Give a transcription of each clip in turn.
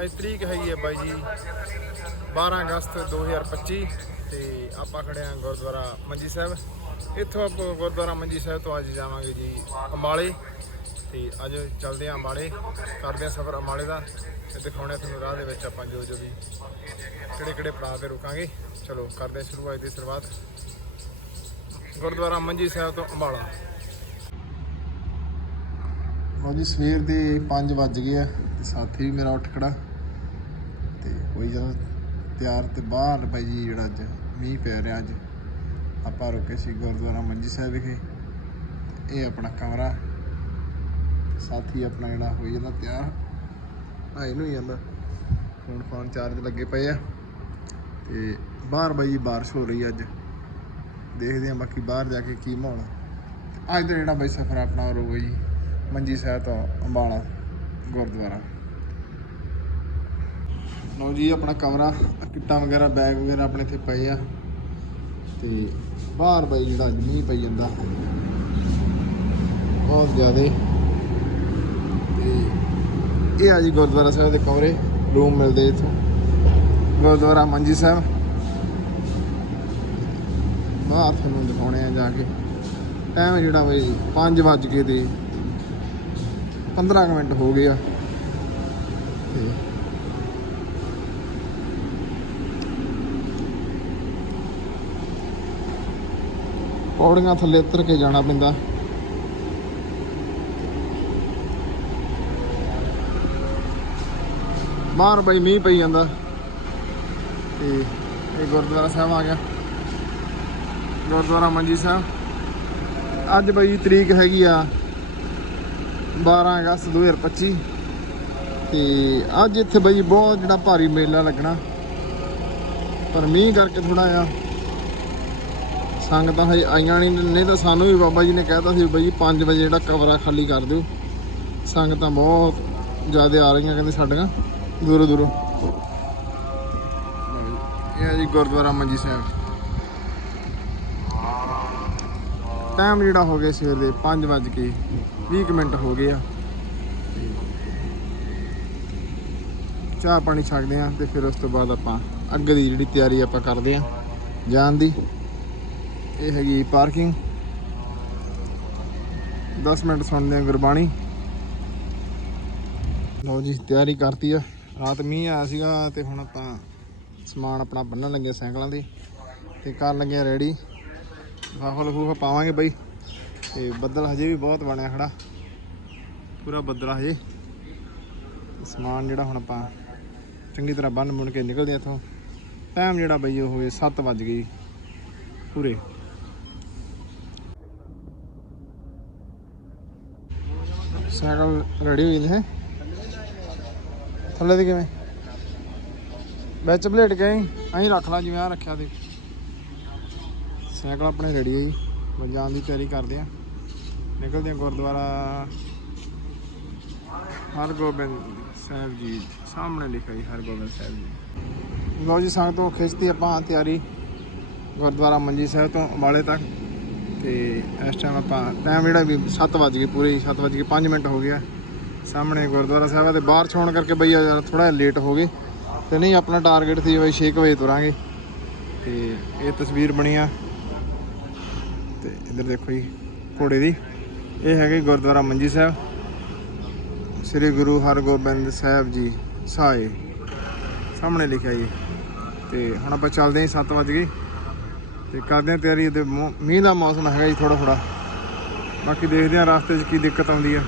ਸ੍ਰੀ ਅੱਜ ਤਰੀਕ ਹੈਗੀ ਹੈ ਬਾਈ ਜੀ 12 ਅਗਸਤ 2025 ਤੇ ਆਪਾਂ ਖੜੇ ਹਾਂ ਗੁਰਦੁਆਰਾ ਮੰਜੀ ਸਾਹਿਬ। ਇੱਥੋਂ ਆਪਾਂ ਗੁਰਦੁਆਰਾ ਮੰਜੀ ਸਾਹਿਬ ਤੋਂ ਅੱਜ ਜਾਵਾਂਗੇ ਜੀ ਅੰਬਾਲੇ ਤੇ ਅੱਜ ਚੱਲਦੇ ਹਾਂ ਅੰਬਾਲੇ, ਕਰਦੇ ਹਾਂ ਸਫ਼ਰ ਅੰਬਾਲੇ ਦਾ ਤੇ ਦਿਖਾਉਣੇ ਤੁਹਾਨੂੰ ਰਾਹ ਦੇ ਵਿੱਚ ਆਪਾਂ ਜੋ ਜੋ ਵੀ ਕਿਹੜੇ ਕਿਹੜੇ ਪੜਾਅ ਤੇ ਰੁਕਾਂਗੇ। ਚਲੋ, ਕਰਦੇ ਹਾਂ ਸ਼ੁਰੂ ਅੱਜ ਦੀ ਸ਼ੁਰੂਆਤ। ਗੁਰਦੁਆਰਾ ਮੰਜੀ ਸਾਹਿਬ ਤੋਂ ਅੰਬਾਲਾ। ਲਓ ਜੀ, ਸਵੇਰ ਦੇ 5 ਵੱਜ ਗਏ ਆ ਤੇ ਸਾਥੀ ਵੀ ਮੇਰਾ ਉੱਠ ਖੜਾ। ਤੇ ਹੋਈ ਜਦ ਤਿਆਰ ਤੇ ਬਾਹਰ ਭਾਈ ਜੀ ਜਿਹੜਾ ਅੱਜ ਮੀਂਹ ਪੈ ਰਿਹਾ ਅੱਜ, ਆਪਾਂ ਰੁਕੇ ਸੀ ਗੁਰਦੁਆਰਾ ਮੰਜੀ ਸਾਹਿਬ ਵਿਖੇ ਇਹ ਆਪਣਾ ਕਮਰਾ, ਸਾਥੀ ਆਪਣਾ ਜਿਹੜਾ ਹੋਈ ਜਾਂਦਾ ਤਿਆਰ ਆ ਇਹਨੂੰ ਹੀ ਜਾਂਦਾ ਫੋਨ ਫੋਨ ਚਾਰਜ ਲੱਗੇ ਪਏ ਆ, ਤੇ ਬਾਹਰ ਬਾਈ ਜੀ ਬਾਰਿਸ਼ ਹੋ ਰਹੀ ਅੱਜ, ਦੇਖਦੇ ਆ ਬਾਕੀ ਬਾਹਰ ਜਾ ਕੇ ਕੀ ਮਾਹੌਲ ਅੱਜ ਦਾ ਜਿਹੜਾ ਬਾਈ ਸਫ਼ਰ ਆਪਣਾ ਉਹ ਰਹੂਗਾ ਜੀ ਮੰਜੀ ਸਾਹਿਬ ਤੋਂ ਅੰਬਾਲਾ ਗੁਰਦੁਆਰਾ। ਲਓ ਜੀ, ਆਪਣਾ ਕਮਰਾ, ਕਿੱਟਾਂ ਵਗੈਰਾ, ਬੈਗ ਵਗੈਰਾ ਆਪਣੇ ਇੱਥੇ ਪਏ ਆ। ਤੇ ਬਾਹਰ ਬਾਈ ਜਿਹੜਾ ਅੱਜ ਮੀਂਹ ਪਈ ਜਾਂਦਾ। ਬਹੁਤ ਜ਼ਿਆਦਾ। ਤੇ ਇਹ ਆ ਜੀ ਗੁਰਦੁਆਰਾ ਸਾਹਿਬ ਦੇ ਕਮਰੇ, ਰੂਮ ਮਿਲਦੇ ਇੱਥੋਂ। ਗੁਰਦੁਆਰਾ ਮੰਜੀ ਸਾਹਿਬ। ਬਾਹਰ ਤੁਹਾਨੂੰ ਦਿਖਾਉਣੇ ਆ ਜਾ ਕੇ। ਟਾਈਮ ਜਿਹੜਾ ਬਈ 5 ਵੱਜ ਕੇ ਤੇ 15 ਕੁ ਮਿੰਟ ਹੋ ਗਏ ਆ। ਤੇ ਪੌੜੀਆਂ ਥੱਲੇ ਉਤਰ ਕੇ ਜਾਣਾ ਪੈਂਦਾ। ਬਾਹਰ ਬਈ ਮੀਂਹ ਪਈ ਜਾਂਦਾ। ਤੇ ਇਹ ਗੁਰਦੁਆਰਾ ਸਾਹਿਬ ਆ ਗਿਆ। ਗੁਰਦੁਆਰਾ ਮੰਜੀ ਸਾਹਿਬ। ਅੱਜ ਬਈ ਤਰੀਕ ਹੈਗੀ ਆ 12 ਅਗਸਤ 2025 ਤੇ ਅੱਜ ਇੱਥੇ ਬਈ ਬਹੁਤ ਜਿਹੜਾ ਭਾਰੀ ਮੇਲਾ ਲੱਗਣਾ। ਪਰ ਮੀਂਹ ਕਰਕੇ ਥੋੜਾ ਆ ਸੰਗਤਾਂ ਹਜੇ ਆਈਆਂ ਨਹੀਂ ਨਹੀਂ ਤਾਂ ਸਾਨੂੰ ਵੀ ਬਾਬਾ ਜੀ ਨੇ ਕਹਿਤਾ ਸੀ ਬਈ 5 ਵਜੇ ਜਿਹੜਾ ਕਮਰਾ ਖਾਲੀ ਕਰ ਦਿਓ। ਸੰਗਤਾਂ ਬਹੁਤ ਜ਼ਿਆਦਾ ਆ ਰਹੀਆਂ ਕਹਿੰਦੇ ਸਾਡੀਆਂ, ਦੂਰੋਂ ਦੂਰੋਂ। ਇਹ ਹੈ ਜੀ ਗੁਰਦੁਆਰਾ ਮੰਜੀ ਸਾਹਿਬ। ਟਾਈਮ ਜਿਹੜਾ ਹੋ ਗਿਆ ਸਵੇਰ ਦੇ 5 ਵੱਜ ਕੇ 20 ਕੁ ਮਿੰਟ ਹੋ ਗਏ ਆ। ਚਾਹ ਪਾਣੀ ਛਕਦੇ ਆ ਤੇ ਫਿਰ ਉਸ ਤੋਂ ਬਾਅਦ ਆਪਾਂ ਅੱਗੇ ਦੀ ਜਿਹੜੀ ਤਿਆਰੀ ਆਪਾਂ ਕਰਦੇ ਆ। ਜਾਣ ਦੀ। ਇਹ ਹੈਗੀ ਪਾਰਕਿੰਗ। 10 ਮਿੰਟ ਸੁਣਦੇ ਆ ਗੁਰਬਾਣੀ। ਲਓ ਜੀ, ਤਿਆਰੀ ਕਰਤੀ ਆ। ਰਾਤ ਮੀਂਹ ਆਇਆ ਸੀਗਾ ਤੇ ਹੁਣ ਆਪਾਂ ਸਮਾਨ ਆਪਣਾ ਬੰਨਣ ਲੱਗੇ ਸਾਈਕਲਾਂ ਦੇ ਤੇ ਕਰ ਲੱਗੇ ਆ ਰੈਡੀ। ਲਫਾਫਾ ਲਫੂਫਾ ਪਾਵਾਂਗੇ ਬਈ। ਤੇ ਬੱਦਲ ਹਜੇ ਵੀ ਬਹੁਤ ਬਣਿਆ ਖੜਾ। ਪੂਰਾ ਬੱਦਲ ਹਜੇ। ਸਮਾਨ ਜਿਹੜਾ ਹੁਣ ਆਪਾਂ ਚੰਗੀ ਤਰ੍ਹਾਂ ਬੰਨ ਮੁੰਨ ਕੇ ਨਿਕਲਦੇ ਆ ਇੱਥੋਂ। ਟਾਈਮ ਜਿਹੜਾ ਬਈ ਉਹ ਹੋਵੇ 7 ਵੱਜ ਗਈ ਪੂਰੇ। ਸਾਈਕਲ ਰੈਡੀ ਹੋਈ ਹੈ? ਥੱਲੇ ਦੇ ਕਿਵੇਂ? ਵਿੱਚ ਬਲੇਟ ਗਏ ਅਸੀਂ ਰੱਖ ਲਾ ਜਿਵੇਂ ਆ ਰੱਖਿਆ ਤੇ। ਸਾਈਕਲ ਆਪਣੇ ਰੈਡੀ ਹੈ ਜੀ। ਜਾਣ ਦੀ ਤਿਆਰੀ ਕਰਦੇ ਆ। ਨਿਕਲਦੇ ਆ ਗੁਰਦੁਆਰਾ ਹਰਗੋਬਿੰਦ ਸਾਹਿਬ ਜੀ। ਸਾਹਮਣੇ ਲਿਖਿਆ ਜੀ ਹਰਗੋਬਿੰਦ ਸਾਹਿਬ ਜੀ। ਲਓ ਜੀ, ਸੰਗਤੋਂ ਖਿੱਚਤੀ ਆਪਾਂ ਤਿਆਰੀ ਗੁਰਦੁਆਰਾ ਮੰਜੀ ਸਾਹਿਬ ਤੋਂ ਅੰਬਾਲੇ ਤੱਕ। ਤੇ ਇਸ ਟਾਈਮ ਆਪਾਂ ਟਾਈਮ ਜਿਹੜਾ ਵੀ 7 ਵਜ ਗਏ ਪੂਰੇ 7 ਵਜ ਕੇ 5 ਮਿੰਟ ਹੋ ਗਿਆ ਸਾਹਮਣੇ ਗੁਰਦੁਆਰਾ ਸਾਹਿਬ ਆ ਤੇ ਬਾਹਰ ਛੋਣ ਕਰਕੇ ਬਈ ਥੋੜਾ ਜਿਹਾ ਲੇਟ ਹੋ ਗਏ। ਤੇ ਨਹੀਂ, ਆਪਣਾ ਟਾਰਗੇਟ ਸੀ ਬਈ 6 ਵਜੇ ਤੁਰਾਂਗੇ। ਤੇ ਇਹ ਤਸਵੀਰ ਬਣੀ ਆ। ਤੇ ਇੱਧਰ ਦੇਖੋ ਜੀ, ਘੋੜੇ ਦੀ। ਇਹ ਹੈਗੇ ਗੁਰਦੁਆਰਾ ਮੰਜੀ ਸਾਹਿਬ। ਸ੍ਰੀ ਗੁਰੂ ਹਰਗੋਬਿੰਦ ਸਾਹਿਬ ਜੀ ਸਾਏ ਸਾਹਮਣੇ ਲਿਖਿਆ ਜੀ। ਤੇ ਹੁਣ ਆਪਾਂ ਚੱਲਦੇ ਹਾਂ 7 ਵਜ ਗਏ। ਤੇ ਕਰਦੇ ਹਾਂ ਤਿਆਰੀ ਤੇ ਮੌ- ਮੀਂਹ ਦਾ ਮੌਸਮ ਹੈਗਾ ਜੀ ਥੋੜਾ ਥੋੜਾ ਬਾਕੀ ਦੇਖਦੇ ਹਾਂ ਰਸਤੇ 'ਚ ਕੀ ਦਿੱਕਤ ਆਉਂਦੀ ਆ।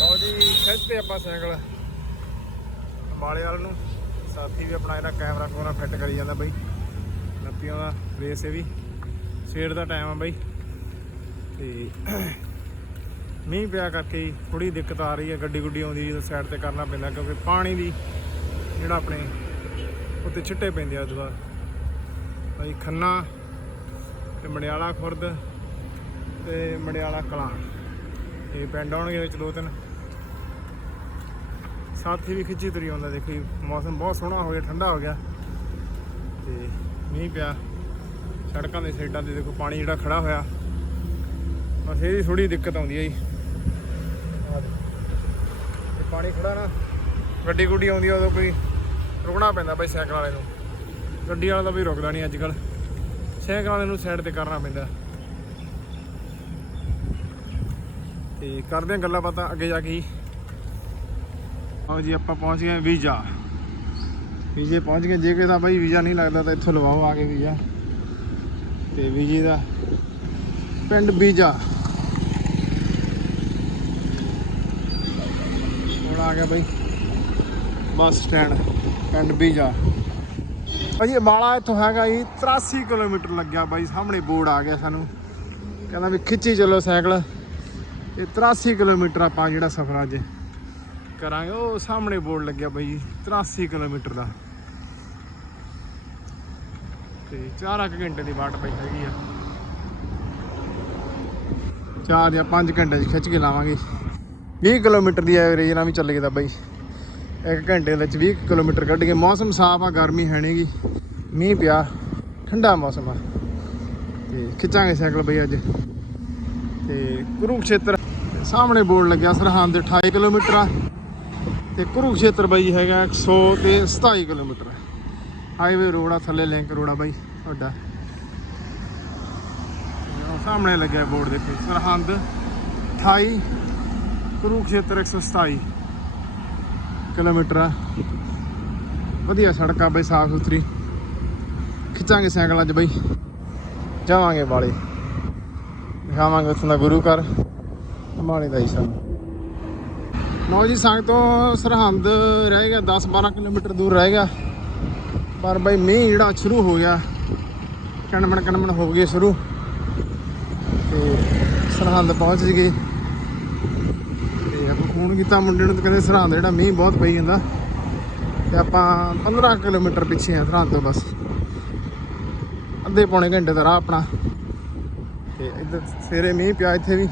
ਲਓ ਜੀ ਖਿੱਚਦੇ ਆਪਾਂ ਸਾਈਕਲ। ਅੰਬਾਲੇ ਵਾਲ ਨੂੰ। ਸਾਥੀ ਵੀ ਆਪਣਾ ਇਹਦਾ ਕੈਮਰਾ ਕੋਨਾ ਫਿੱਟ ਕਰੀ ਜਾਂਦਾ ਬਾਈ। ਲੱਪੀਆਂ ਦਾ ਰੇਸ ਇਹ ਵੀ। ਸਵੇਰ ਦਾ ਟਾਈਮ ਆ ਬਾਈ। ਤੇ ਮੀਂਹ ਪਿਆ ਕਰਕੇ ਥੋੜੀ ਦਿੱਕਤ ਆ ਰਹੀ ਹੈ ਗੱਡੀ ਗੁੱਡੀ ਆਉਂਦੀ ਤਾਂ ਸਾਈਡ ਤੇ ਕਰਨਾ ਪੈਂਦਾ ਕਿਉਂਕਿ ਪਾਣੀ ਦੀ ਜਿਹੜਾ ਆਪਣੇ ਉੱਤੇ ਛਿੱਟੇ ਪੈਂਦੇ ਆ ਉਹਦੇ ਭਾਈ ਖੰਨਾ ਤੇ ਮੜਿਆਲਾ ਖੁਰਦ ਤੇ ਮੜਿਆਲਾ ਕਲਾਂ। ਇਹ ਪਿੰਡ ਆਉਣਗੇ ਵਿੱਚ ਦੋ ਤਿੰਨ। ਸਾਥੀ ਵੀ ਖਿੱਚੀ ਤੁਰੀ ਆਉਂਦਾ, ਦੇਖੀ ਮੌਸਮ ਬਹੁਤ ਸੋਹਣਾ ਹੋ ਗਿਆ, ਠੰਡਾ ਹੋ ਗਿਆ। ਤੇ ਮੀਂਹ ਪਿਆ। ਸੜਕਾਂ ਦੇ ਸਾਈਡਾਂ ਤੇ ਦੇਖੋ ਪਾਣੀ ਜਿਹੜਾ ਖੜਾ ਹੋਇਆ। ਬਸ ਇਹਦੀ ਥੋੜੀ ਦਿੱਕਤ ਆਉਂਦੀ ਹੈ ਜੀ। ਆਹ ਪਾਣੀ ਖੜਾ ਨਾ। ਗੱਡੀ ਗੁੱਡੀ ਆਉਂਦੀ ਉਦੋਂ ਕੋਈ ਰੁਕਣਾ ਪੈਂਦਾ ਬਈ ਸਾਈਕਲ ਵਾਲੇ ਨੂੰ। ਗੱਡੀ ਵਾਲਾ ਤਾਂ ਵੀ ਰੁਕਦਾ ਨਹੀਂ ਅੱਜ ਕੱਲ ਸਾਈਕਲ ਵਾਲੇ ਨੂੰ ਸਾਈਡ ਤੇ ਕਰਨਾ ਪੈਂਦਾ। ਤੇ ਕਰਦੇ ਆ ਗੱਲਾਂ ਬਾਤਾਂ ਅੱਗੇ ਜਾ ਕੇ ਹੀ ਆਓ ਜੀ, ਆਪਾਂ ਪਹੁੰਚ ਗਏ ਵੀਜ਼ਾ। ਵੀਜ਼ੇ ਪਹੁੰਚ ਗਏ। ਜੇ ਕਿਸੇ ਦਾ ਬਈ ਵੀਜ਼ਾ ਨਹੀਂ ਲੱਗਦਾ ਤਾਂ ਇੱਥੋਂ ਲਵਾਓ ਆ ਕੇ ਵੀਜ਼ਾ। ਤੇ ਵੀਜ਼ੇ ਦਾ ਪਿੰਡ ਵੀਜਾ। ਹੁਣ ਆ ਗਿਆ ਬਾਈ ਬੱਸ ਸਟੈਂਡ। ਪਿੰਡ ਬੀਜਾ। ਭਾਈ, ਇਹ ਬਾਲਾ ਇੱਥੋਂ ਹੈਗਾ ਜੀ 83 ਕਿਲੋਮੀਟਰ ਲੱਗਿਆ ਬਾਈ, ਸਾਹਮਣੇ ਬੋਰਡ ਆ ਗਿਆ ਸਾਨੂੰ। ਕਹਿੰਦਾ ਵੀ ਖਿੱਚੀ ਚੱਲੋ ਸਾਈਕਲ। ਇਹ 83 ਕਿਲੋਮੀਟਰ ਆਪਾਂ ਜਿਹੜਾ ਸਫ਼ਰ ਅੱਜ ਕਰਾਂਗੇ, ਉਹ ਸਾਹਮਣੇ ਬੋਰਡ ਲੱਗਿਆ ਬਾਈ ਜੀ 83 ਕਿਲੋਮੀਟਰ ਦਾ। ਤੇ 4 ਘੰਟੇ ਦੀ ਵਾਟ ਪਈ ਹੈਗੀ ਆ। ਚਾਰ ਜਾਂ 5 ਘੰਟੇ 'ਚ ਖਿੱਚ ਕੇ ਲਾਵਾਂਗੇ। 20 ਕਿਲੋਮੀਟਰ ਦੀ ਐਵਰੇਜ ਨਾਲ ਵੀ ਚੱਲੇ ਦਾ ਬਾਈ। ਇੱਕ ਘੰਟੇ ਵਿੱਚ 20 ਕਿਲੋਮੀਟਰ ਕੱਢ ਕੇ ਮੌਸਮ ਸਾਫ਼ ਆ, ਗਰਮੀ ਹੈ ਨਹੀਂਗੀ ਮੀਂਹ ਪਿਆ, ਠੰਡਾ ਮੌਸਮ ਆ। ਤੇ ਖਿੱਚਾਂਗੇ ਸਾਈਕਲ ਬਈ ਅੱਜ। ਤੇ ਕੁਰੂਕਸ਼ੇਤਰ ਸਾਹਮਣੇ ਬੋਰਡ ਲੱਗਿਆ, ਸਰਹੰਦ ਦੇ 28 ਕਿਲੋਮੀਟਰ ਆ। ਤੇ ਕੁਰੂਕਸ਼ੇਤਰ ਬਾਈ ਹੈਗਾ 100 ਤੇ 27 ਕਿਲੋਮੀਟਰ। ਹਾਈਵੇ ਰੋਡ ਆ, ਥੱਲੇ ਲਿੰਕ ਰੋਡ ਆ ਬਾਈ ਤੁਹਾਡਾ ਸਾਹਮਣੇ ਲੱਗਿਆ ਬੋਰਡ ਦੇਖੋ, ਸਰਹੰਦ 28 ਕੁਰੂਕਸ਼ੇਤਰ 127 ਕਿਲੋਮੀਟਰ ਆ। ਵਧੀਆ ਸੜਕ ਆ ਬਈ, ਸਾਫ਼ ਸੁਥਰੀ। ਖਿੱਚਾਂਗੇ ਸਾਈਕਲ ਅੱਜ ਬਈ। ਜਾਵਾਂਗੇ ਬਾਲੇ ਦਿਖਾਵਾਂਗੇ ਉੱਥੋਂ ਦਾ ਗੁਰੂ ਘਰ। ਬਾਲੇ ਦਾ ਹੀ ਸਾਨੂੰ ਲਓ ਜੀ, ਸੰਗ ਤੋਂ ਸਰਹੰਦ ਰਹਿ ਗਿਆ 10 12 ਕਿਲੋਮੀਟਰ ਦੂਰ ਰਹਿ ਗਿਆ। ਪਰ ਬਈ, ਮੀਂਹ ਜਿਹੜਾ ਸ਼ੁਰੂ ਹੋ ਗਿਆ, ਕਣਮਣ ਕਣਮਣ ਹੋ ਗਈ ਸ਼ੁਰੂ। ਤੇ ਸਰਹੰਦ ਪਹੁੰਚ ਗਏ। ਕੀਤਾ ਮੁੰਡੇ ਨੂੰ ਤਾਂ ਕਹਿੰਦੇ ਸਰਹੰਦ ਜਿਹੜਾ ਮੀਂਹ ਬਹੁਤ ਪਈ ਜਾਂਦਾ। ਤੇ ਆਪਾਂ 15 ਕਿਲੋਮੀਟਰ ਪਿੱਛੇ ਆ ਸਰਹੰਦ ਤੋਂ ਬਸ। ਅੱਧੇ ਪੌਣੇ ਘੰਟੇ ਦਾ ਰਾਹ ਆਪਣਾ। ਤੇ ਇੱਧਰ ਸਵੇਰੇ ਮੀਂਹ ਪਿਆ ਇੱਥੇ ਵੀ।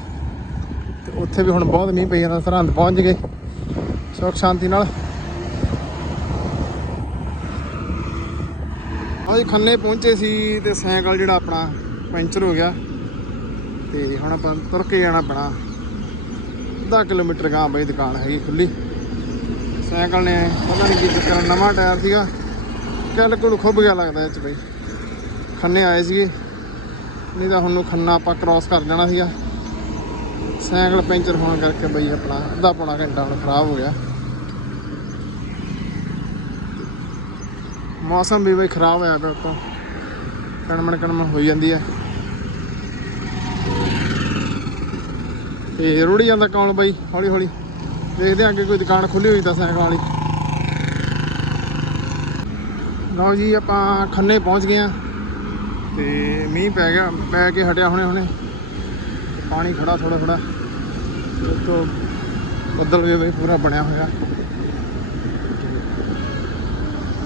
ਤੇ ਉੱਥੇ ਵੀ ਹੁਣ ਬਹੁਤ ਮੀਂਹ ਪਈ ਜਾਂਦਾ, ਸਰਹੰਦ ਪਹੁੰਚ ਗਏ। ਸੁੱਖ ਸ਼ਾਂਤੀ ਨਾਲ। ਅੱਜ ਖੰਨੇ ਪਹੁੰਚੇ ਸੀ ਤੇ ਸਾਈਕਲ ਜਿਹੜਾ ਆਪਣਾ ਪੈਂਚਰ ਹੋ ਗਿਆ। ਤੇ ਹੁਣ ਆਪਾਂ ਤੁਰ ਕੇ ਜਾਣਾ ਪੈਣਾ। ਅੱਧਾ ਕਿਲੋਮੀਟਰ ਗਾਂ ਬਈ ਦੁਕਾਨ ਹੈਗੀ ਖੁੱਲੀ। ਸਾਈਕਲ ਨੇ ਪਤਾ ਨਹੀਂ ਕੀ ਚੱਕਰ, ਨਵਾਂ ਟਾਇਰ ਸੀਗਾ। ਕੱਲ ਕੋਲ ਖੁੱਭ ਗਿਆ ਲੱਗਦਾ ਇਹ ਚ ਬਈ। ਖੰਨੇ ਆਏ ਸੀਗੇ। ਨਹੀਂ ਤਾਂ ਹੁਣ ਨੂੰ ਖੰਨਾ ਆਪਾਂ ਕ੍ਰਾਸ ਕਰ ਜਾਣਾ ਸੀਗਾ। ਸਾਈਕਲ ਪੈਂਚਰ ਹੋਣ ਕਰਕੇ ਬਈ ਆਪਣਾ ਅੱਧਾ ਪੌਣਾ ਘੰਟਾ ਹੁਣ ਖਰਾਬ ਹੋ ਗਿਆ। ਮੌਸਮ ਵੀ ਬਈ ਖਰਾਬ ਹੋਇਆ ਬਿਲਕੁਲ ਕਣਮਣ ਕਣਮਣ ਹੋਈ ਜਾਂਦੀ ਹੈ। ਤੇ ਰੁੜੀ ਜਾਂਦਾ ਕੌਣ ਬਾਈ? ਹੌਲੀ ਹੌਲੀ। ਦੇਖਦੇ ਹਾਂ ਅੱਗੇ ਕੋਈ ਦੁਕਾਨ ਖੁੱਲੀ ਹੋਈ ਤਾਂ ਸਾਈਕਲ ਵਾਲੀ। ਲਓ ਜੀ, ਆਪਾਂ ਖੰਨੇ ਪਹੁੰਚ ਗਏ ਆ। ਤੇ ਮੀਂਹ ਪੈ ਗਿਆ, ਪੈ ਕੇ ਹਟਿਆ ਹੁਣੇ ਹੁਣੇ। ਪਾਣੀ ਖੜਾ ਥੋੜਾ ਥੋੜਾ ਤੋਂ ਬੱਦਲ ਵੀ ਬਈ ਪੂਰਾ ਬਣਿਆ ਹੋਇਆ।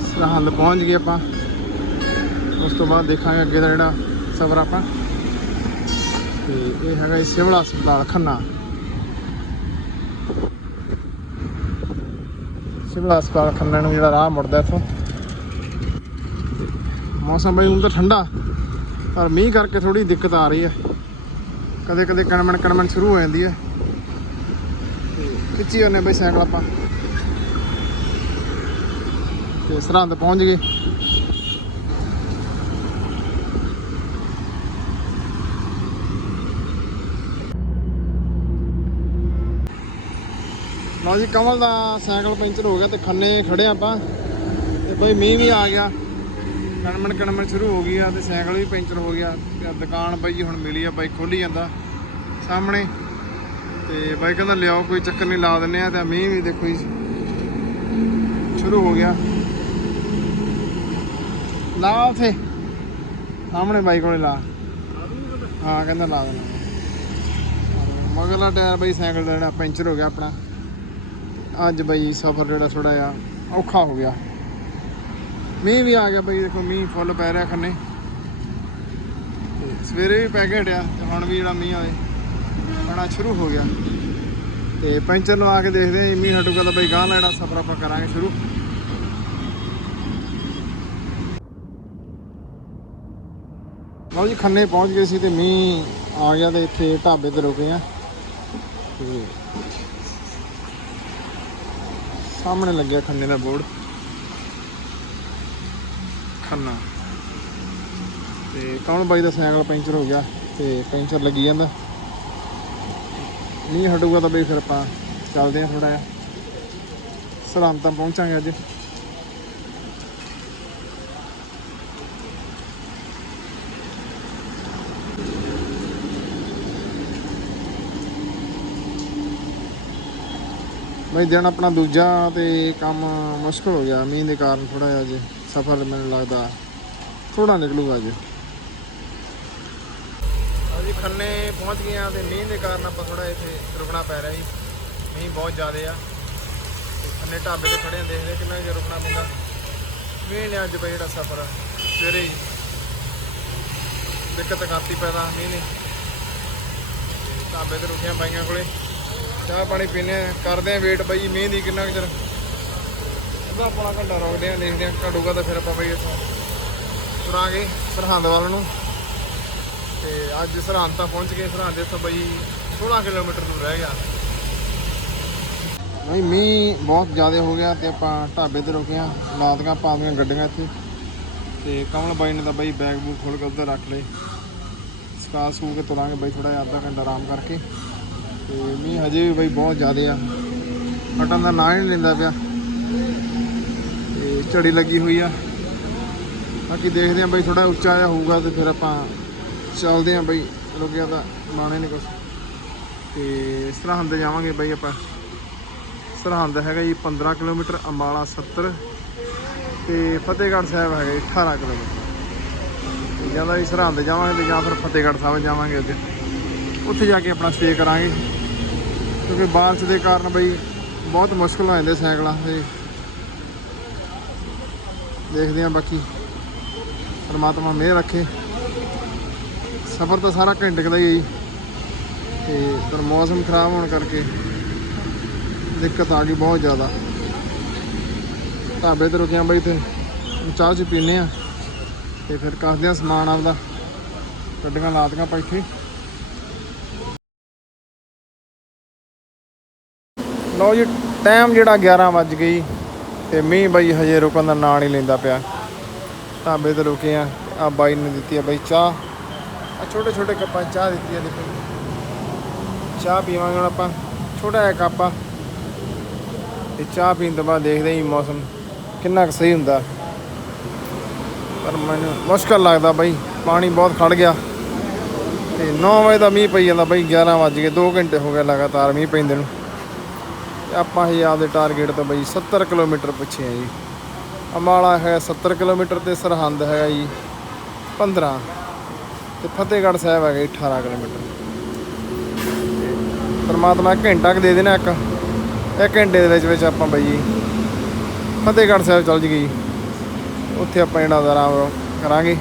ਸਰਹੰਦ ਪਹੁੰਚ ਗਏ ਆਪਾਂ। ਉਸ ਤੋਂ ਬਾਅਦ ਦੇਖਾਂਗੇ ਅੱਗੇ ਦਾ ਜਿਹੜਾ ਸਫ਼ਰ ਆਪਾਂ। ਤੇ ਇਹ ਹੈਗਾ ਜੀ ਸਿਵਲ ਹਸਪਤਾਲ ਖੰਨਾ। ਸਿਵਲ ਹਸਪਤਾਲ ਖੰਨਾ ਨੂੰ ਜਿਹੜਾ ਰਾਹ ਮੁੜਦਾ ਇੱਥੋਂ। ਮੌਸਮ ਬਈ ਹੁਣ ਤਾਂ ਠੰਡਾ, ਪਰ ਮੀਂਹ ਕਰਕੇ ਥੋੜੀ ਦਿੱਕਤ ਆ ਰਹੀ ਹੈ। ਕਦੇ ਕਦੇ ਕਣਮਣ ਕਣਮਣ ਸ਼ੁਰੂ ਹੋ ਜਾਂਦੀ ਹੈ। ਤੇ ਖਿੱਚੀ ਜਾਂਦੇ ਬਈ ਸਾਈਕਲ ਆਪਾਂ। ਤੇ ਸਰਹੰਦ ਪਹੁੰਚ ਗਏ। ਲਓ ਜੀ ਕਮਲ ਦਾ ਸਾਈਕਲ ਪੈਂਚਰ ਹੋ ਗਿਆ ਤੇ ਖੰਨੇ ਖੜੇ ਆਪਾਂ। ਤੇ ਬਈ ਮੀਂਹ ਵੀ ਆ ਗਿਆ। ਕਣਮਣ ਕਣਮਣ ਸ਼ੁਰੂ ਹੋ ਗਈ ਆ ਤੇ ਸਾਈਕਲ ਵੀ ਪੈਂਚਰ ਹੋ ਗਿਆ। ਤੇ ਦੁਕਾਨ ਬਾਈ ਜੀ ਹੁਣ ਮਿਲੀ ਆ, ਬਾਈ ਖੋਲੀ ਜਾਂਦਾ ਸਾਹਮਣੇ। ਤੇ ਬਾਈ ਕਹਿੰਦਾ, ਲਿਆਓ, ਕੋਈ ਚੱਕਰ ਨਹੀਂ, ਲਾ ਦਿੰਨੇ ਆ ਤੇ ਮੀਂਹ ਵੀ ਦੇਖੋ ਜੀ। ਸ਼ੁਰੂ ਹੋ ਗਿਆ। ਲਾ ਉਥੇ। ਸਾਹਮਣੇ ਬਾਈ ਕੋਲੇ ਲਾ। ਹਾਂ, ਕਹਿੰਦਾ ਲਾ ਦੇਣਾ ਮਗਰਲਾ ਟਾਇਰ ਬਈ ਸਾਈਕਲ ਦਾ ਜਿਹੜਾ ਪੈਂਚਰ ਹੋ ਗਿਆ ਆਪਣਾ। ਅੱਜ ਬਈ ਸਫ਼ਰ ਜਿਹੜਾ ਥੋੜਾ ਜਿਹਾ ਔਖਾ ਹੋ ਗਿਆ। ਮੀਂਹ ਵੀ ਆ ਗਿਆ ਬਈ, ਦੇਖੋ ਮੀਂਹ ਫੁੱਲ ਪੈ ਰਿਹਾ ਖੰਨੇ। ਤੇ ਸਵੇਰੇ ਵੀ ਪੈ ਕੇ ਹਟਿਆ ਤੇ ਹੁਣ ਵੀ ਜਿਹੜਾ ਮੀਂਹ ਆਵੇ, ਆਉਣਾ ਸ਼ੁਰੂ ਹੋ ਗਿਆ। ਤੇ ਪੈਂਚਰ ਲਵਾ ਕੇ ਦੇਖਦੇ ਹਾਂ, ਮੀਂਹ ਹਟੂਗਾ ਤਾਂ ਬਈ ਗਾਂ ਦਾ ਜਿਹੜਾ ਸਫ਼ਰ ਆਪਾਂ ਕਰਾਂਗੇ ਸ਼ੁਰੂ। ਲਓ ਜੀ, ਖੰਨੇ ਪਹੁੰਚ ਗਏ ਸੀ ਤੇ ਮੀਂਹ ਆ ਗਿਆ ਤੇ ਇੱਥੇ ਢਾਬੇ ਤੇ ਰੁਕੇ ਆ ਤੇ ਸਾਹਮਣੇ ਲੱਗਿਆ ਖੰਨੇ ਦਾ ਬੋਰਡ। ਖੰਨਾ। ਤੇ ਕੌਣ ਬਾਈ ਦਾ ਸਾਈਕਲ ਪੈਂਚਰ ਹੋ ਗਿਆ? ਤੇ ਪੈਂਚਰ ਲੱਗੀ ਜਾਂਦਾ। ਨਹੀਂ ਹਟੂਗਾ ਤਾਂ ਬਈ ਫਿਰ ਆਪਾਂ ਚੱਲਦੇ ਆ ਥੋੜਾ ਜਿਹਾ। ਸਰਹੰਦ ਤਾਂ ਪਹੁੰਚਾਂਗੇ ਅੱਜ। ਬਈ ਦਿਨ ਆਪਣਾ ਦੂਜਾ ਤੇ ਕੰਮ ਮੁਸ਼ਕਲ ਹੋ ਗਿਆ, ਮੀਂਹ ਦੇ ਕਾਰਨ ਥੋੜਾ ਜਿਹਾ ਅੱਜ ਸਫ਼ਰ ਮੈਨੂੰ ਲੱਗਦਾ ਥੋੜਾ ਨਿਕਲੂਗਾ ਅੱਜ। ਅਸੀਂ ਖੰਨੇ ਪਹੁੰਚ ਗਏ ਆ ਤੇ ਮੀਂਹ ਦੇ ਕਾਰਨ ਆਪਾਂ ਥੋੜਾ ਇੱਥੇ ਰੁਕਣਾ ਪੈ ਰਿਹਾ ਜੀ। ਮੀਂਹ ਬਹੁਤ ਜ਼ਿਆਦਾ ਆ। ਖੰਨੇ ਢਾਬੇ ਤੇ ਖੜੇ ਦੇਖਦੇ ਕਿੰਨਾ ਜਿਹਾ ਰੁਕਣਾ ਪੈਂਦਾ। ਮੀਂਹ ਨੇ ਅੱਜ ਬਈ ਜਿਹੜਾ ਸਫ਼ਰ ਸਵੇਰੇ ਹੀ। ਦਿੱਕਤ ਕਰਤੀ ਪੈਦਾ ਮੀਂਹ ਨੇ। ਢਾਬੇ ਤੇ ਰੁਕਿਆ ਬਾਈਆਂ ਕੋਲੇ। ਚਾਹ ਪਾਣੀ ਪੀਨੇ ਆ, ਕਰਦੇ ਆ ਵੇਟ ਬਾਈ, ਮੀਂਹ ਦੀ ਕਿੰਨਾ ਕੁ ਚਿਰ। ਅੱਧਾ ਪੌਣਾ ਘੰਟਾ ਰੁਕਦੇ ਆ, ਦੇਖਦੇ ਆ ਘਟੂਗਾ ਤਾਂ ਫਿਰ ਆਪਾਂ ਬਈ ਇੱਥੋਂ ਤੁਰਾਂਗੇ ਸਰਹੰਦ ਵੱਲ ਨੂੰ। ਤੇ ਅੱਜ ਸਰਹੰਦ ਤਾਂ ਪਹੁੰਚ ਗਏ, ਸਰਹੰਦ ਇੱਥੋਂ ਬਾਈ 16 ਕਿਲੋਮੀਟਰ ਦੂਰ ਰਹਿ ਗਿਆ। ਬਈ, ਮੀਂਹ ਬਹੁਤ ਜ਼ਿਆਦਾ ਹੋ ਗਿਆ ਤੇ ਆਪਾਂ ਢਾਬੇ ਤੇ ਰੁਕੇ ਆ ਲਾਤੀਆਂ ਪਾਉਂਦੀਆਂ ਗੱਡੀਆਂ ਇੱਥੇ। ਤੇ ਕਮਲ ਬਾਈ ਨੇ ਤਾਂ ਬਈ ਬੈਗ ਬੂਗ ਖੋਲ ਕੇ ਉੱਧਰ ਰੱਖ ਲਏ। ਸਕਾ ਸਕੂ ਕੇ ਤੁਰਾਂਗੇ ਬਈ ਥੋੜਾ ਜਿਹਾ, ਅੱਧਾ ਘੰਟਾ ਆਰਾਮ ਕਰਕੇ। ਤੇ ਮੀਂਹ ਹਜੇ ਵੀ ਬਈ ਬਹੁਤ ਜ਼ਿਆਦਾ ਆ। ਹਟਣ ਦਾ ਨਾਂ ਹੀ ਨਹੀਂ ਲੈਂਦਾ ਪਿਆ। ਤੇ ਝੜੀ ਲੱਗੀ ਹੋਈ ਆ। ਬਾਕੀ ਦੇਖਦੇ ਆ ਬਈ ਥੋੜਾ ਉੱਚਾ ਜਿਹਾ ਹੋਊਗਾ ਤੇ ਫਿਰ ਆਪਾਂ ਚੱਲਦੇ ਆ ਬਈ। ਰੁਕਿਆ ਤਾਂ ਮਾਣੇ ਨੇ ਕੁਛ। ਤੇ ਸਰਹੰਦ ਜਾਵਾਂਗੇ ਬਈ ਆਪਾਂ। ਸਰਹੰਦ ਹੈਗਾ ਜੀ 15 ਕਿਲੋਮੀਟਰ, ਅੰਬਾਲਾ 70 ਤੇ ਫਤਿਹਗੜ੍ਹ ਸਾਹਿਬ ਹੈਗਾ ਜੀ 18 ਕਿਲੋਮੀਟਰ। ਤੇ ਜਾਂ ਤਾਂ ਜੀ ਸਰਹੰਦ ਜਾਵਾਂਗੇ ਤੇ ਜਾਂ ਫਿਰ ਫਤਿਹਗੜ੍ਹ ਸਾਹਿਬ ਜਾਵਾਂਗੇ ਅੱਗੇ। ਉੱਥੇ ਜਾ ਕੇ ਆਪਣਾ ਸਟੇ ਕਰਾਂਗੇ। ਕਿਉਂਕਿ ਬਾਰਿਸ਼ ਦੇ ਕਾਰਨ ਬਈ ਬਹੁਤ ਮੁਸ਼ਕਲ ਹੋ ਜਾਂਦੇ ਸਾਈਕਲਾਂ ਤੇ। ਦੇਖਦੇ ਆਂ ਬਾਕੀ। ਪਰਮਾਤਮਾ ਮਿਹਰ ਰੱਖੇ। ਸਫ਼ਰ ਤਾਂ ਸਾਰਾ ਘੰਟੇ ਦਾ ਹੀ ਹੈ ਜੀ। ਤੇ ਪਰ ਮੌਸਮ ਖਰਾਬ ਹੋਣ ਕਰਕੇ ਦਿੱਕਤ ਆ ਗਈ ਬਹੁਤ ਜ਼ਿਆਦਾ। ਢਾਬੇ ਤੇ ਰੁਕਿਆ ਬਈ ਤੇ ਚਾਹ ਚ ਪੀਨੇ ਆ ਤੇ ਫਿਰ ਕੱਸਦੇ ਆ ਸਮਾਨ ਆਪਦਾ। ਗੱਡੀਆਂ ਲਾਤੀਆਂ ਆਪਾਂ ਇੱਥੇ। ਲਓ ਜੀ ਟਾਈਮ ਜਿਹੜਾ 11 ਵੱਜ ਗਈ ਤੇ ਮੀਂਹ ਬਾਈ ਹਜੇ ਰੁਕਣ ਦਾ ਨਾਂ ਨਹੀਂ ਲੈਂਦਾ ਪਿਆ। ਢਾਬੇ ਤੇ ਰੁਕੇ ਆ ਆ ਬਾਈ ਨੇ ਦਿੱਤੀ ਆ ਬਈ ਚਾਹ। ਆ ਛੋਟੇ ਛੋਟੇ ਕੱਪਾਂ ਚਾਹ ਦਿੱਤੀ ਆ ਦੇਖੋ। ਚਾਹ ਪੀਵਾਂਗੇ ਹੁਣ ਆਪਾਂ, ਛੋਟਾ ਜਿਹਾ ਕੱਪ ਆ। ਤੇ ਚਾਹ ਪੀਣ ਤੋਂ ਬਾਅਦ ਦੇਖਦੇ ਹਾਂ ਜੀ ਮੌਸਮ ਕਿੰਨਾ ਕੁ ਸਹੀ ਹੁੰਦਾ। ਪਰ ਮੈਨੂੰ ਮੁਸ਼ਕਲ ਲੱਗਦਾ ਬਈ, ਪਾਣੀ ਬਹੁਤ ਖੜ ਗਿਆ। ਤੇ 9 ਵਜੇ ਦਾ ਮੀਂਹ ਪਈ ਜਾਂਦਾ ਬਈ 11 ਵੱਜ ਗਏ 2 ਘੰਟੇ ਹੋ ਗਏ ਲਗਾਤਾਰ ਮੀਂਹ ਪੈਂਦੇ ਨੂੰ। ਤੇ ਆਪਾਂ ਹੀ ਆਪਦੇ ਟਾਰਗੇਟ ਤੋਂ ਬਈ 70 ਕਿਲੋਮੀਟਰ ਪਿੱਛੇ ਆ ਜੀ। ਅਮਾਲਾ ਹੈ 70 ਕਿਲੋਮੀਟਰ ਤੇ ਸਰਹੰਦ ਹੈਗਾ ਜੀ 15 ਤੇ ਫਤਿਹਗੜ੍ਹ ਸਾਹਿਬ ਹੈਗਾ ਜੀ 18 ਕਿਲੋਮੀਟਰ। ਪਰਮਾਤਮਾ ਘੰਟਾ ਕੁ ਦੇ ਦੇਣਾ ਇੱਕ। ਇੱਕ ਘੰਟੇ ਦੇ ਵਿੱਚ ਵਿੱਚ ਆਪਾਂ ਬਈ ਜੀ ਫਤਿਹਗੜ੍ਹ ਸਾਹਿਬ ਚੱਲ ਜੀ। ਉੱਥੇ ਆਪਾਂ ਜਿਹੜਾ ਆਰਾਮ ਕਰਾਂਗੇ।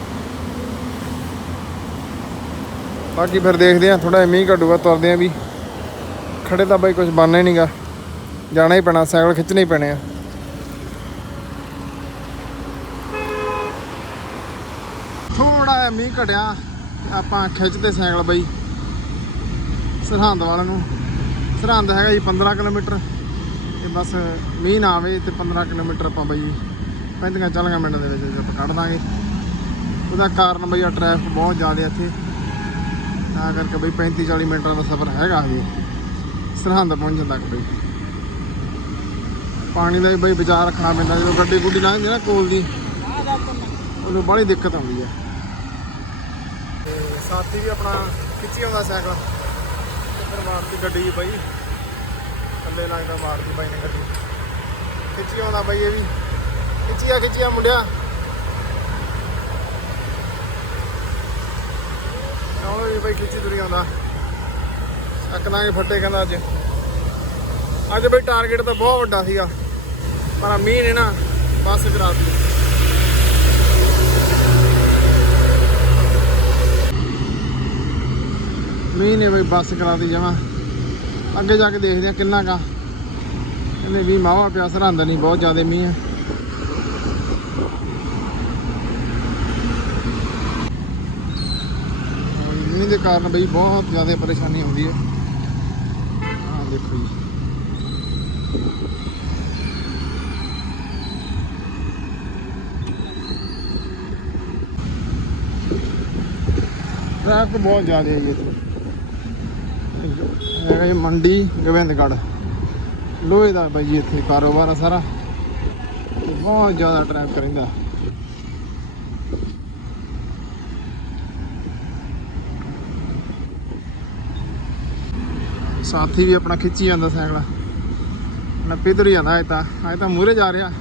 ਬਾਕੀ ਫਿਰ ਦੇਖਦੇ ਆ ਥੋੜਾ ਮੀਂਹ ਘਟੂਗਾ, ਤੁਰਦੇ ਆ ਵੀ। ਖੜੇ ਤਾਂ ਬਾਈ ਕੁਝ ਬਣਨਾ ਹੀ ਨਹੀਂਗਾ ਜਾਣਾ ਹੀ ਪੈਣਾ, ਸਾਈਕਲ ਖਿੱਚਣੇ ਹੀ ਪੈਣੇ ਆ। ਥੋੜਾ ਜਿਹਾ ਮੀਂਹ ਘਟਿਆ, ਆਪਾਂ ਖਿੱਚਦੇ ਸਾਈਕਲ ਬਈ। ਸਰਹੰਦ ਵੱਲ ਨੂੰ। ਸਰਹੰਦ ਹੈਗਾ ਜੀ 15 ਕਿਲੋਮੀਟਰ। ਤੇ ਬਸ ਮੀਂਹ ਨਾ ਆਵੇ ਤੇ 15 ਕਿਲੋਮੀਟਰ ਆਪਾਂ ਬਈ ਪੈਂਦੀਆਂ ਚਾਲੀਆਂ ਮਿੰਟਾਂ ਦੇ ਵਿੱਚ ਆਪਾਂ ਕੱਢ ਦਾਂਗੇ। ਉਹਦਾ ਕਾਰਨ ਬਈ ਆ ਟ੍ਰੈਫਿਕ ਬਹੁਤ ਜ਼ਿਆਦਾ ਇੱਥੇ। ਤਾਂ ਕਰਕੇ ਬਈ 35 40 ਮਿੰਟਾਂ ਦਾ ਸਫ਼ਰ ਹੈਗਾ ਹਜੇ ਸਰਹੰਦ ਪਹੁੰਚਣ ਤੱਕ ਬਈ। ਪਾਣੀ ਦਾ ਵੀ ਬਈ ਵਿਚਾਰ ਰੱਖਣਾ ਪੈਂਦਾ, ਜਦੋਂ ਗੱਡੀ ਗੁੱਡੀ ਲੰਘਦੀ ਨਾ ਕੋਲ ਦੀ, ਉਦੋਂ ਬੜੀ ਦਿੱਕਤ ਆਉਂਦੀ ਹੈ ਸਾਥੀ ਵੀ ਆਪਣਾ ਖਿੱਚੀ ਆਉਂਦਾ ਸਾਈਕਲ। ਇੱਧਰ ਮਾਰਤੀ ਗੱਡੀ ਜੀ ਥੱਲੇ ਲੱਗਦਾ ਮਾਰਦੀ ਬਾਈ ਨੇ ਗੱਡੀ। ਖਿੱਚੀ ਆਉਂਦਾ ਬਾਈ ਇਹ ਵੀ। ਖਿੱਚੀਆ ਖਿੱਚੀਆ ਮੁੰਡਿਆ। ਆਉਣਾ ਵੀ ਬਾਈ, ਖਿੱਚੀ ਤੁਰੀ ਆਉਂਦਾ। ਚੱਕ ਦਾਂਗੇ ਫੱਟੇ ਕਹਿੰਦਾ ਅੱਜ। ਅੱਜ ਬਈ ਟਾਰਗੇਟ ਤਾਂ ਬਹੁਤ ਵੱਡਾ ਸੀਗਾ। ਪਰ ਮੀਂਹ ਨੇ ਨਾ ਬੱਸ ਕਰਾਤੀ ਮੀਂਹ ਨੇ ਬਈ ਬੱਸ ਕਰਾਤੀ ਜਮਾ। ਅੱਗੇ ਜਾ ਕੇ ਦੇਖਦੇ ਆ ਕਿੰਨਾ ਕਾ ਕਹਿੰਦੇ ਵੀ ਮਾਵਾ ਪਿਆ, ਸਰਹੰਦ ਨਹੀਂ ਬਹੁਤ ਜ਼ਿਆਦਾ ਮੀਂਹ ਹੈ ਮੀਂਹ ਦੇ ਕਾਰਨ ਬਈ ਬਹੁਤ ਜ਼ਿਆਦਾ ਪਰੇਸ਼ਾਨੀ ਹੁੰਦੀ ਹੈ। ਆਹ ਦੇਖੋ ਜੀ। ਟ੍ਰੈਫਿਕ ਬਹੁਤ ਜ਼ਿਆਦਾ ਹੈ ਜੀ ਇੱਥੇ। ਹੈਗਾ ਜੀ ਮੰਡੀ, ਗੋਬਿੰਦਗੜ੍ਹ। ਲੋਹੇ ਦਾ ਬਾਈ ਜੀ ਇੱਥੇ ਕਾਰੋਬਾਰ ਆ ਸਾਰਾ। ਬਹੁਤ ਜ਼ਿਆਦਾ ਟ੍ਰੈਫਿਕ ਰਹਿੰਦਾ। ਸਾਥੀ ਵੀ ਆਪਣਾ ਖਿੱਚੀ ਜਾਂਦਾ ਸਾਈਕਲ। ਨੱਪੇ ਤੁਰ ਜਾਂਦਾ ਅੱਜ ਤਾਂ। ਅੱਜ ਤਾਂ ਮੂਰੇ ਜਾ ਰਿਹਾ।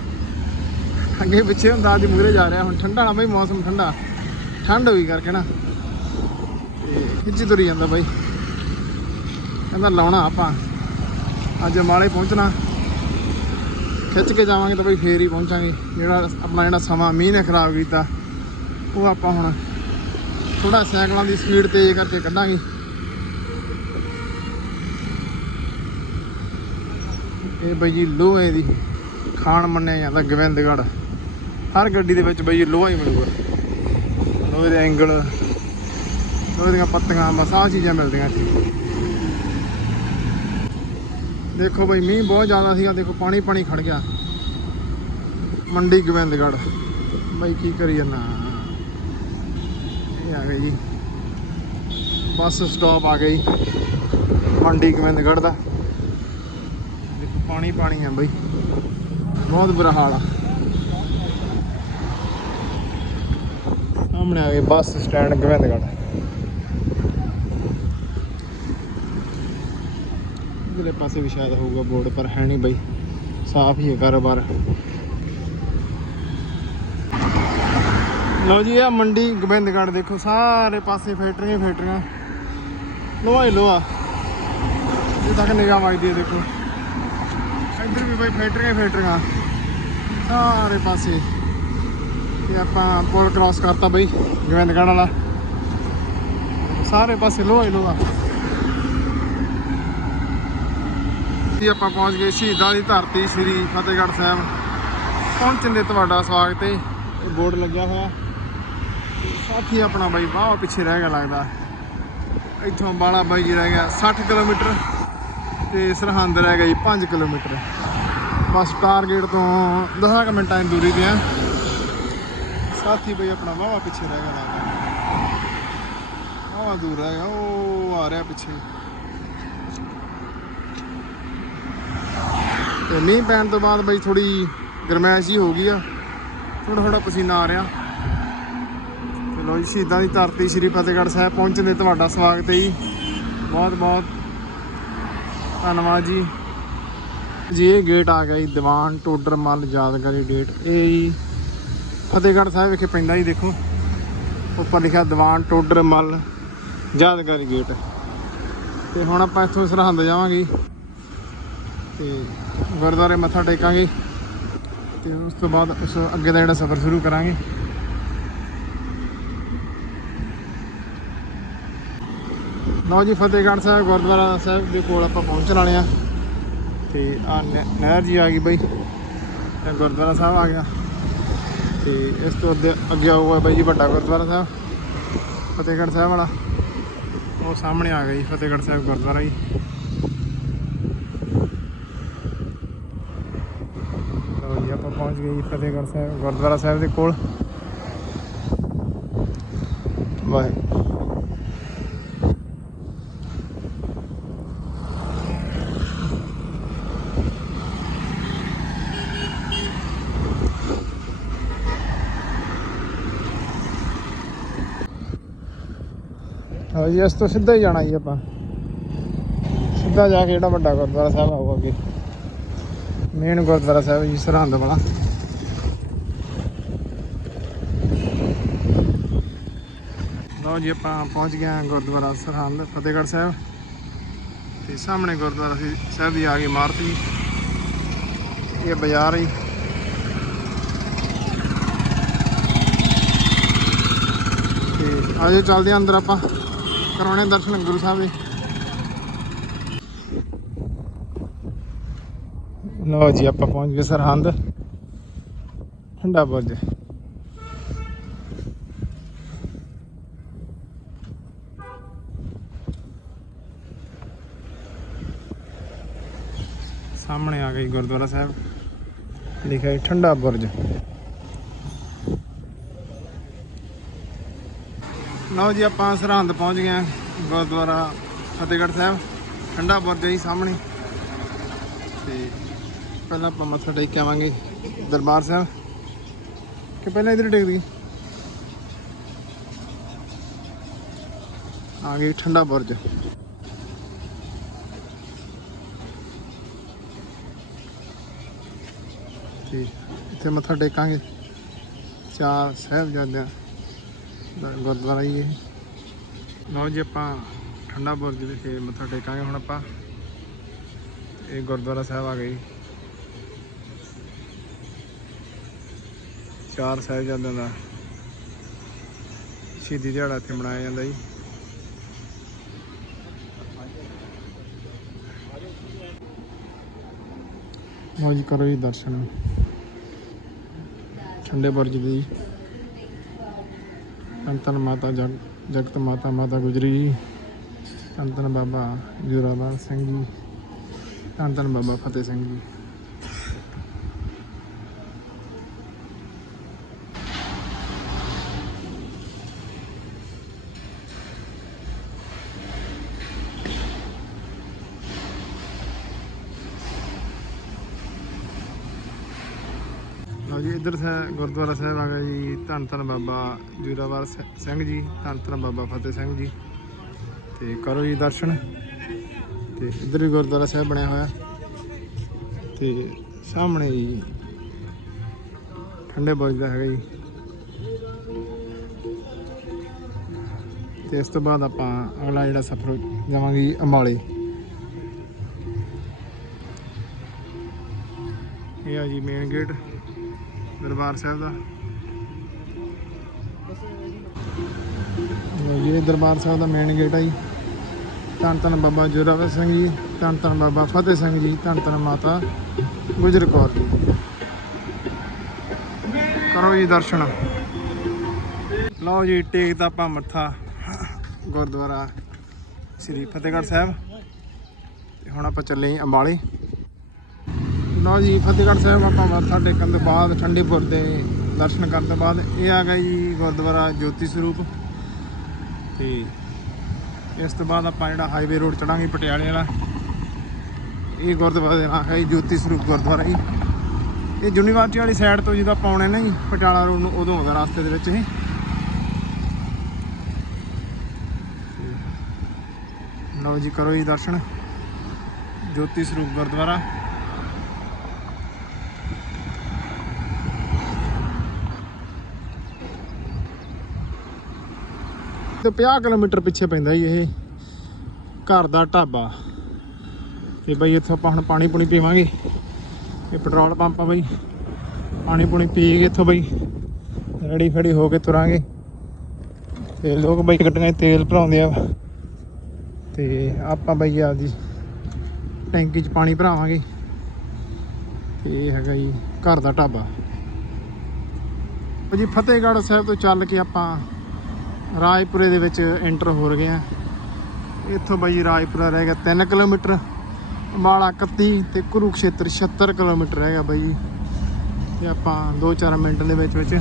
ਅੱਗੇ ਪਿੱਛੇ ਹੁੰਦਾ, ਅੱਜ ਮੂਰੇ ਜਾ ਰਿਹਾ। ਹੁਣ ਠੰਡਾ ਨਾ ਬਈ, ਮੌਸਮ ਠੰਡਾ। ਠੰਡ ਹੋਈ ਕਰਕੇ ਨਾ। ਤੇ ਖਿੱਚੀ ਤੁਰੀ ਜਾਂਦਾ ਬਾਈ। ਕਹਿੰਦਾ ਲਾਉਣਾ ਆਪਾਂ। ਅੱਜ ਮਾਲੇ ਪਹੁੰਚਣਾ। ਖਿੱਚ ਕੇ ਜਾਵਾਂਗੇ ਤਾਂ ਬਈ ਫੇਰ ਹੀ ਪਹੁੰਚਾਂਗੇ। ਜਿਹੜਾ ਆਪਣਾ ਜਿਹੜਾ ਸਮਾਂ ਮੀਂਹ ਨੇ ਖਰਾਬ ਕੀਤਾ, ਉਹ ਆਪਾਂ ਹੁਣ ਥੋੜਾ ਸਾਈਕਲਾਂ ਦੀ ਸਪੀਡ ਤੇਜ਼ ਕਰਕੇ ਕੱਢਾਂਗੇ। ਇਹ ਬਈ ਜੀ ਲੋਹੇ ਦੀ ਖਾਣ ਮੰਨਿਆ ਜਾਂਦਾ, ਗੋਬਿੰਦਗੜ੍ਹ। ਹਰ ਗੱਡੀ ਦੇ ਵਿੱਚ ਬਈ ਜੀ ਲੋਹਾ ਹੀ ਮਿਲੂਗਾ। ਲੋਹੇ ਦੇ ਐਂਗਲ ਉਹਦੀਆਂ ਪੱਤੀਆਂ, ਬਸ ਆਹ ਚੀਜ਼ਾਂ ਮਿਲਦੀਆਂ ਇੱਥੇ। ਦੇਖੋ ਬਈ, ਮੀਂਹ ਬਹੁਤ ਜ਼ਿਆਦਾ ਸੀਗਾ, ਦੇਖੋ ਪਾਣੀ ਪਾਣੀ ਖੜ ਗਿਆ। ਮੰਡੀ ਗੋਬਿੰਦਗੜ੍ਹ। ਬਈ ਕੀ ਕਰੀ ਜਾਂਦਾ ਇਹ ਆ ਗਈ ਜੀ। ਬੱਸ ਸਟਾਪ ਆ ਗਈ। ਮੰਡੀ ਗੋਬਿੰਦਗੜ੍ਹ ਦਾ। ਦੇਖੋ ਪਾਣੀ ਪਾਣੀ ਆ ਬਈ। ਬਹੁਤ ਬੁਰਾ ਹਾਲ ਆ। ਸਾਹਮਣੇ ਆ ਗਏ ਬੱਸ ਸਟੈਂਡ ਗੋਬਿੰਦਗੜ੍ਹ। ਇਧਰਲੇ ਪਾਸੇ ਵੀ ਸ਼ਾਇਦ ਹੋਊਗਾ ਬੋਰਡ ਪਰ ਹੈ ਨਹੀਂ ਬਈ। ਸਾਫ਼ ਹੀ ਹੈ ਕਾਰੋਬਾਰ। ਲਓ ਜੀ ਇਹ ਮੰਡੀ ਗੋਬਿੰਦਗੜ੍ਹ ਦੇਖੋ, ਸਾਰੇ ਪਾਸੇ ਫੈਕਟਰੀਆਂ ਫੈਕਟਰੀਆਂ। ਲੋਹਾ ਹੀ ਲੋਹਾ ਇਹ ਤੱਕ ਨਿਗਾਹ ਵੱਜਦੀ ਹੈ, ਦੇਖੋ। ਇੱਧਰ ਵੀ ਬਈ ਫੈਕਟਰੀਆਂ ਫੈਕਟਰੀਆਂ। ਸਾਰੇ ਪਾਸੇ। ਤੇ ਆਪਾਂ ਪੁਲ ਕ੍ਰਾਸ ਕਰਤਾ ਬਈ, ਗੋਬਿੰਦਗੜ੍ਹ ਵਾਲਾ। ਸਾਰੇ ਪਾਸੇ ਲੋਹਾ ਹੀ ਲੋਹਾ ਜੀ, ਆਪਾਂ ਪਹੁੰਚ ਗਏ ਸ਼ਹੀਦਾਂ ਦੀ ਧਰਤੀ, ਸ੍ਰੀ ਫਤਿਹਗੜ੍ਹ ਸਾਹਿਬ। ਪਹੁੰਚਣ ਦੇ ਤੁਹਾਡਾ ਸਵਾਗਤ ਹੈ। ਇਹ ਬੋਰਡ ਲੱਗਿਆ ਹੋਇਆ। ਸਾਥੀ ਆਪਣਾ ਬਾਈ ਬਾਹਵਾ ਪਿੱਛੇ ਰਹਿ ਗਿਆ ਲੱਗਦਾ। ਇੱਥੋਂ ਬਾਲਾ ਬਾਈ ਜੀ ਰਹਿ ਗਿਆ 60 ਕਿਲੋਮੀਟਰ ਤੇ ਸਰਹੰਦ ਰਹਿ ਗਈ ਜੀ 5 ਕਿਲੋਮੀਟਰ। ਬਸ ਟਾਰਗੇਟ ਤੋਂ 10 ਕੁ ਮਿੰਟਾਂ ਦੀ ਦੂਰੀ ਤੇ ਆ। ਸਾਥੀ ਬਾਈ ਆਪਣਾ ਬਾਹਵਾ ਪਿੱਛੇ ਰਹਿ ਗਿਆ ਲੱਗਦਾ। ਬਾਹਵਾ ਦੂਰ ਰਹਿ ਗਿਆ। ਉਹ ਆ ਰਿਹਾ ਪਿੱਛੇ। ਤੇ ਮੀਂਹ ਪੈਣ ਤੋਂ ਬਾਅਦ ਬਈ ਥੋੜੀ ਗਰਮੈਸ਼ ਜੀ ਹੋ ਗਈ ਆ। ਥੋੜਾ ਥੋੜਾ ਪਸੀਨਾ ਆ ਰਿਹਾ। ਤੇ ਲੋ ਜੀ, ਸ਼ਹੀਦਾਂ ਦੀ ਧਰਤੀ ਸ੍ਰੀ ਫਤਿਹਗੜ੍ਹ ਸਾਹਿਬ ਪਹੁੰਚਣ ਦੇ ਤੁਹਾਡਾ ਸਵਾਗਤ ਹੈ ਜੀ। ਬਹੁਤ ਬਹੁਤ ਧੰਨਵਾਦ ਜੀ। ਜੀ, ਇਹ ਗੇਟ ਆ ਗਿਆ ਜੀ, ਦੀਵਾਨ, ਟੋਡਰ, ਮੱਲ, ਯਾਦਗਾਰੀ ਡੇਟ ਇਹ ਜੀ ਫਤਿਹਗੜ੍ਹ ਸਾਹਿਬ ਵਿਖੇ ਪੈਂਦਾ ਜੀ, ਦੇਖੋ। ਉੱਪਰ ਲਿਖਿਆ ਦੀਵਾਨ, ਟੋਡਰ, ਮੱਲ, ਯਾਦਗਾਰੀ ਗੇਟ ਤੇ ਹੁਣ ਆਪਾਂ ਇੱਥੋਂ ਸਰਹੰਦ ਜਾਵਾਂਗੇ ਤੇ ਗੁਰਦੁਆਰੇ ਮੱਥਾ ਟੇਕਾਂਗੇ ਤੇ ਉਸ ਤੋਂ ਬਾਅਦ ਉਸ ਅੱਗੇ ਦਾ ਜਿਹੜਾ ਸਫ਼ਰ ਸ਼ੁਰੂ ਕਰਾਂਗੇ। ਲਓ ਜੀ, ਫਤਿਹਗੜ੍ਹ ਸਾਹਿਬ, ਗੁਰਦੁਆਰਾ ਸਾਹਿਬ ਦੇ ਕੋਲ ਆਪਾਂ ਪਹੁੰਚਣ ਵਾਲੇ ਆ ਤੇ ਆ ਨਹਿਰ ਜੀ ਆ ਗਈ ਬਈ। ਤੇ ਗੁਰਦੁਆਰਾ ਸਾਹਿਬ ਆ ਗਿਆ। ਤੇ ਇਸ ਤੋਂ ਅੱਗੇ ਅੱਗੇ ਆਊਗਾ ਬਈ ਜੀ ਵੱਡਾ ਗੁਰਦੁਆਰਾ ਸਾਹਿਬ, ਫਤਿਹਗੜ੍ਹ ਸਾਹਿਬ ਵਾਲਾ। ਉਹ ਸਾਹਮਣੇ ਆ ਗਿਆ ਜੀ, ਫਤਿਹਗੜ੍ਹ ਸਾਹਿਬ ਗੁਰਦੁਆਰਾ ਜੀ ਲਓ ਜੀ ਆਪਾਂ ਪਹੁੰਚ ਗਏ ਜੀ ਫਤਿਹਗੜ੍ਹ ਸਾਹਿਬ, ਗੁਰਦੁਆਰਾ ਸਾਹਿਬ ਦੇ ਕੋਲ। ਵਾਹ ਹਾਂ ਜੀ, ਇਸ ਤੋਂ ਸਿੱਧਾ ਹੀ ਜਾਣਾ ਜੀ ਆਪਾਂ। ਸਿੱਧਾ ਜਾ ਕੇ ਜਿਹੜਾ ਵੱਡਾ ਗੁਰਦੁਆਰਾ ਸਾਹਿਬ ਆਊਗਾ ਅੱਗੇ। ਮੇਨ ਗੁਰਦੁਆਰਾ ਸਾਹਿਬ ਜੀ, ਸਰਹੰਦ ਵਾਲਾ। ਲਓ ਜੀ, ਆਪਾਂ ਪਹੁੰਚ ਗਏ ਹਾਂ ਗੁਰਦੁਆਰਾ ਸਰਹੰਦ, ਫਤਿਹਗੜ੍ਹ ਸਾਹਿਬ। ਤੇ ਸਾਹਮਣੇ ਗੁਰਦੁਆਰਾ ਸੀ, ਸਾਹਿਬ ਦੀ ਆ ਗਈ ਇਮਾਰਤ ਜੀ। ਇਹ ਬਾਜ਼ਾਰ ਹੈ ਜੀ। ਤੇ ਆਜੋ, ਚੱਲਦੇ ਹਾਂ ਅੰਦਰ ਆਪਾਂ। ਕਰਾਉਣੇ ਦਰਸ਼ਨ ਗੁਰੂ ਸਾਹਿਬ ਦੇ ਲਓ ਜੀ, ਆਪਾਂ ਪਹੁੰਚ ਗਏ ਸਰਹੰਦ। ਠੰਡਾ ਬੁਰਜ। ਸਾਹਮਣੇ ਆ ਗਈ ਗੁਰਦੁਆਰਾ ਸਾਹਿਬ। ਲਿਖਿਆ ਹੈ ਠੰਡਾ ਬੁਰਜ। ਲਓ ਜੀ ਆਪਾਂ ਸਰਹੰਦ ਪਹੁੰਚ ਗਏ ਗੁਰਦੁਆਰਾ ਫਤਿਹਗੜ੍ਹ ਸਾਹਿਬ। ਠੰਡਾ ਬੁਰਜ ਜੀ ਸਾਹਮਣੇ। ਤੇ ਪਹਿਲਾਂ ਆਪਾਂ ਮੱਥਾ ਟੇਕ ਕੇ ਆਵਾਂਗੇ ਦਰਬਾਰ ਸਾਹਿਬ। ਕਿ ਪਹਿਲਾਂ ਇਧਰ ਟੇਕ ਦੀ ਆ ਗਈ ਠੰਡਾ ਬੁਰਜ ਤੇ ਇੱਥੇ ਮੱਥਾ ਟੇਕਾਂਗੇ। ਚਾਰ ਸਾਹਿਬਜ਼ਾਦਿਆਂ ਦਾ ਗੁਰਦੁਆਰਾ ਹੀ ਇਹ। ਲਓ ਜੀ, ਆਪਾਂ ਠੰਡਾ ਬੁਰਜ ਵਿਖੇ ਮੱਥਾ ਟੇਕਾਂਗੇ ਹੁਣ ਆਪਾਂ। ਇਹ ਗੁਰਦੁਆਰਾ ਸਾਹਿਬ ਆ ਗਈ ਚਾਰ ਸਾਹਿਬਜ਼ਾਦਿਆਂ ਦਾ ਸ਼ਹੀਦੀ ਦਿਹਾੜਾ ਇੱਥੇ ਮਨਾਇਆ ਜਾਂਦਾ ਜੀ। ਲਓ ਜੀ, ਕਰੋ ਜੀ ਦਰਸ਼ਨ। ਠੰਡੇ ਬੁਰਜ ਦੀ। ਜੀ ਮਾਤਾ ਜਗ, ਜਗਤ ਮਾਤਾ ਮਾਤਾ ਗੁਜਰੀ ਜੀ। ਧੰਨ ਬਾਬਾ ਜੋਰਾਵਰ ਸਿੰਘ ਜੀ। ਧੰਨ ਬਾਬਾ ਫਤਿਹ ਸਿੰਘ ਜੀ ਲਓ ਜੀ ਇੱਧਰ ਸਾਹਿਬ ਗੁਰਦੁਆਰਾ ਸਾਹਿਬ ਆ ਗਿਆ ਜੀ, ਧੰਨ ਧੰਨ ਬਾਬਾ ਜੋਰਾਵਰ ਸਿੰਘ ਜੀ, ਧੰਨ ਧੰਨ ਬਾਬਾ ਫਤਿਹ ਸਿੰਘ ਜੀ। ਤੇ ਕਰੋ ਜੀ ਦਰਸ਼ਨ। ਤੇ ਇੱਧਰ ਵੀ ਗੁਰਦੁਆਰਾ ਸਾਹਿਬ ਬਣਿਆ ਹੋਇਆ। ਤੇ ਸਾਹਮਣੇ ਜੀ ਠੰਡੇ ਬੁਰਜ ਦਾ ਹੈਗਾ ਜੀ। ਤੇ ਇਸ ਤੋਂ ਬਾਅਦ ਆਪਾਂ ਅਗਲਾ ਜਿਹੜਾ ਸਫ਼ਰ ਜਾਵਾਂਗੇ ਜੀ ਅੰਬਾਲੇ। ਇਹ ਆ ਜੀ ਮੇਨ ਗੇਟ ਦਰਬਾਰ ਸਾਹਿਬ ਦਾ। ਲਓ ਇਹ ਦਰਬਾਰ ਸਾਹਿਬ ਦਾ ਮੇਨ ਗੇਟ ਹੈ ਜੀ। ਧੰਨ ਧੰਨ ਬਾਬਾ ਜੋਰਾਵਰ ਸਿੰਘ ਜੀ, ਧੰਨ ਧੰਨ ਬਾਬਾ ਫਤਿਹ ਸਿੰਘ ਜੀ, ਧੰਨ ਧੰਨ ਮਾਤਾ ਗੁਜਰ ਕੌਰ ਜੀ। ਕਰੋ ਜੀ ਦਰਸ਼ਨ। ਲਓ ਜੀ, ਟੇਕ ਦਾ ਆਪਾਂ ਮੱਥਾ, ਗੁਰਦੁਆਰਾ ਸ੍ਰੀ ਫਤਿਹਗੜ੍ਹ ਸਾਹਿਬ। ਤੇ ਹੁਣ ਆਪਾਂ ਚੱਲੇ ਜੀ ਅੰਬਾਲੇ। ਲਓ ਜੀ, ਫਤਿਹਗੜ੍ਹ ਸਾਹਿਬ ਆਪਾਂ ਮੱਥਾ ਟੇਕਣ ਤੋਂ ਬਾਅਦ ਠੰਡੀਪੁਰ ਦੇ ਦਰਸ਼ਨ ਕਰਨ ਤੋਂ ਬਾਅਦ ਇਹ ਆ ਗਿਆ ਜੀ ਗੁਰਦੁਆਰਾ ਜੋਤੀ ਸਰੂਪ। ਤੇ ਇਸ ਤੋਂ ਬਾਅਦ ਆਪਾਂ ਜਿਹੜਾ ਹਾਈਵੇ ਰੋਡ ਚੜਾਂਗੇ ਪਟਿਆਲੇ ਵਾਲਾ, ਇਹ ਗੁਰਦੁਆਰਾ ਦੇ ਨਾਮ ਹੈ ਜੀ, ਜੋਤੀ ਸਰੂਪ ਗੁਰਦੁਆਰਾ ਜੀ। ਇਹ ਯੂਨੀਵਰਸਿਟੀ ਵਾਲੀ ਸਾਈਡ ਤੋਂ ਜਦੋਂ ਆਪਾਂ ਆਉਣੇ ਨਾ ਜੀ, ਪਟਿਆਲਾ ਰੋਡ ਨੂੰ, ਉਦੋਂ ਆਉਂਦਾ ਰਸਤੇ ਦੇ ਵਿੱਚ ਇਹ। ਲਓ ਜੀ, ਕਰੋ ਜੀ ਦਰਸ਼ਨ। ਜੋਤੀ ਸਰੂਪ ਗੁਰਦੁਆਰਾ। ਤੇ 50 ਕਿਲੋਮੀਟਰ ਪਿੱਛੇ ਪੈਂਦਾ ਜੀ ਇਹ ਘਰ ਦਾ ਢਾਬਾ। ਤੇ ਬਈ ਇੱਥੋਂ ਆਪਾਂ ਹੁਣ ਪਾਣੀ ਪੁਣੀ ਪੀਵਾਂਗੇ। ਇਹ ਪੈਟਰੋਲ ਪੰਪ ਆ ਬਈ। ਪਾਣੀ ਪੁਣੀ ਪੀ ਕੇ ਇੱਥੋਂ ਬਈ ਰੈਡੀ ਫੜੀ ਹੋ ਕੇ ਤੁਰਾਂਗੇ। ਤੇ ਲੋਕ ਬਈ ਗੱਡੀਆਂ ਤੇਲ ਭਰਾਉਂਦੇ ਆ। ਤੇ ਆਪਾਂ ਬਈ ਜੀ ਟੈਂਕੀ 'ਚ ਪਾਣੀ ਭਰਾਵਾਂਗੇ। ਤੇ ਇਹ ਹੈਗਾ ਜੀ ਘਰ ਦਾ ਢਾਬਾ। ਜੀ ਫਤਿਹਗੜ੍ਹ ਸਾਹਿਬ ਤੋਂ ਚੱਲ ਕੇ ਆਪਾਂ ਰਾਜਪੁਰੇ ਦੇ ਵਿੱਚ ਐਂਟਰ ਹੋ ਗਏ ਆ। ਇੱਥੋਂ ਬਾਈ ਰਾਜਪੁਰਾ ਰਹਿ ਗਿਆ 3 ਕਿਲੋਮੀਟਰ, ਅੰਬਾਲਾ 31 ਤੇ ਕੁਰੂਕਸ਼ੇਤਰ 76 ਕਿਲੋਮੀਟਰ ਰਹਿ ਗਿਆ ਬਾਈ ਤੇ ਆਪਾਂ 2-4 ਮਿੰਟ ਦੇ ਵਿੱਚ ਵਿੱਚ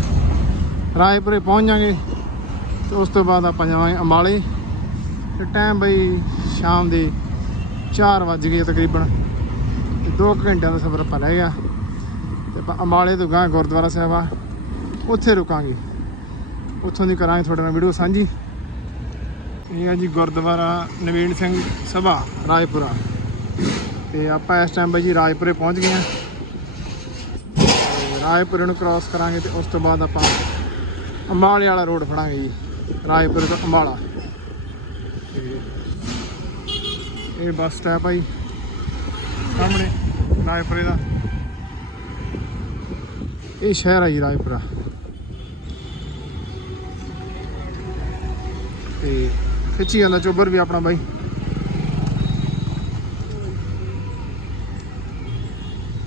ਰਾਜਪੁਰੇ ਪਹੁੰਚ ਜਾਾਂਗੇ ਤੇ ਉਸ ਤੋਂ ਬਾਅਦ ਆਪਾਂ ਜਾਵਾਂਗੇ ਅੰਬਾਲੇ। ਤੇ ਟਾਈਮ ਬਾਈ ਸ਼ਾਮ ਦੇ 4 ਵੱਜ ਗਏ ਤਕਰੀਬਨ ਤੇ 2 ਘੰਟਿਆਂ ਦਾ ਸਫ਼ਰ ਆਪਾਂ ਰਹਿ ਗਿਆ। ਤੇ ਆਪਾਂ ਅੰਬਾਲੇ ਤੋਂ ਗਾਂ ਗੁਰਦੁਆਰਾ ਸਾਹਿਬ ਆ, ਉੱਥੇ ਰੁਕਾਂਗੇ। ਉੱਥੋਂ ਦੀ ਕਰਾਂਗੇ ਤੁਹਾਡੇ ਨਾਲ ਵੀਡੀਓ ਸਾਂਝੀ। ਇਹ ਹੈ ਜੀ ਗੁਰਦੁਆਰਾ ਨਵੀਨ ਸਿੰਘ ਸਭਾ ਰਾਜਪੁਰਾ ਤੇ ਆਪਾਂ ਇਸ ਟਾਈਮ ਬਾਈ ਜੀ ਰਾਜਪੁਰੇ ਪਹੁੰਚ ਗਏ ਹਾਂ। ਤੇ ਰਾਜਪੁਰੇ ਨੂੰ ਕ੍ਰਾਸ ਕਰਾਂਗੇ ਤੇ ਉਸ ਤੋਂ ਬਾਅਦ ਆਪਾਂ ਅੰਬਾਲੇ ਵਾਲਾ ਰੋਡ ਫੜਾਂਗੇ ਜੀ। ਰਾਜਪੁਰੇ ਤੋਂ ਅੰਬਾਲਾ। ਤੇ ਇਹ ਬੱਸ ਸਟੈਪ ਆ ਜੀ ਸਾਹਮਣੇ ਰਾਜਪੁਰੇ ਦਾ। ਇਹ ਸ਼ਹਿਰ ਆ ਜੀ ਰਾਜਪੁਰਾ ਤੇ ਖਿੱਚੀ ਜਾਂਦਾ ਚੋਬਰ ਵੀ ਆਪਣਾ ਬਾਈ।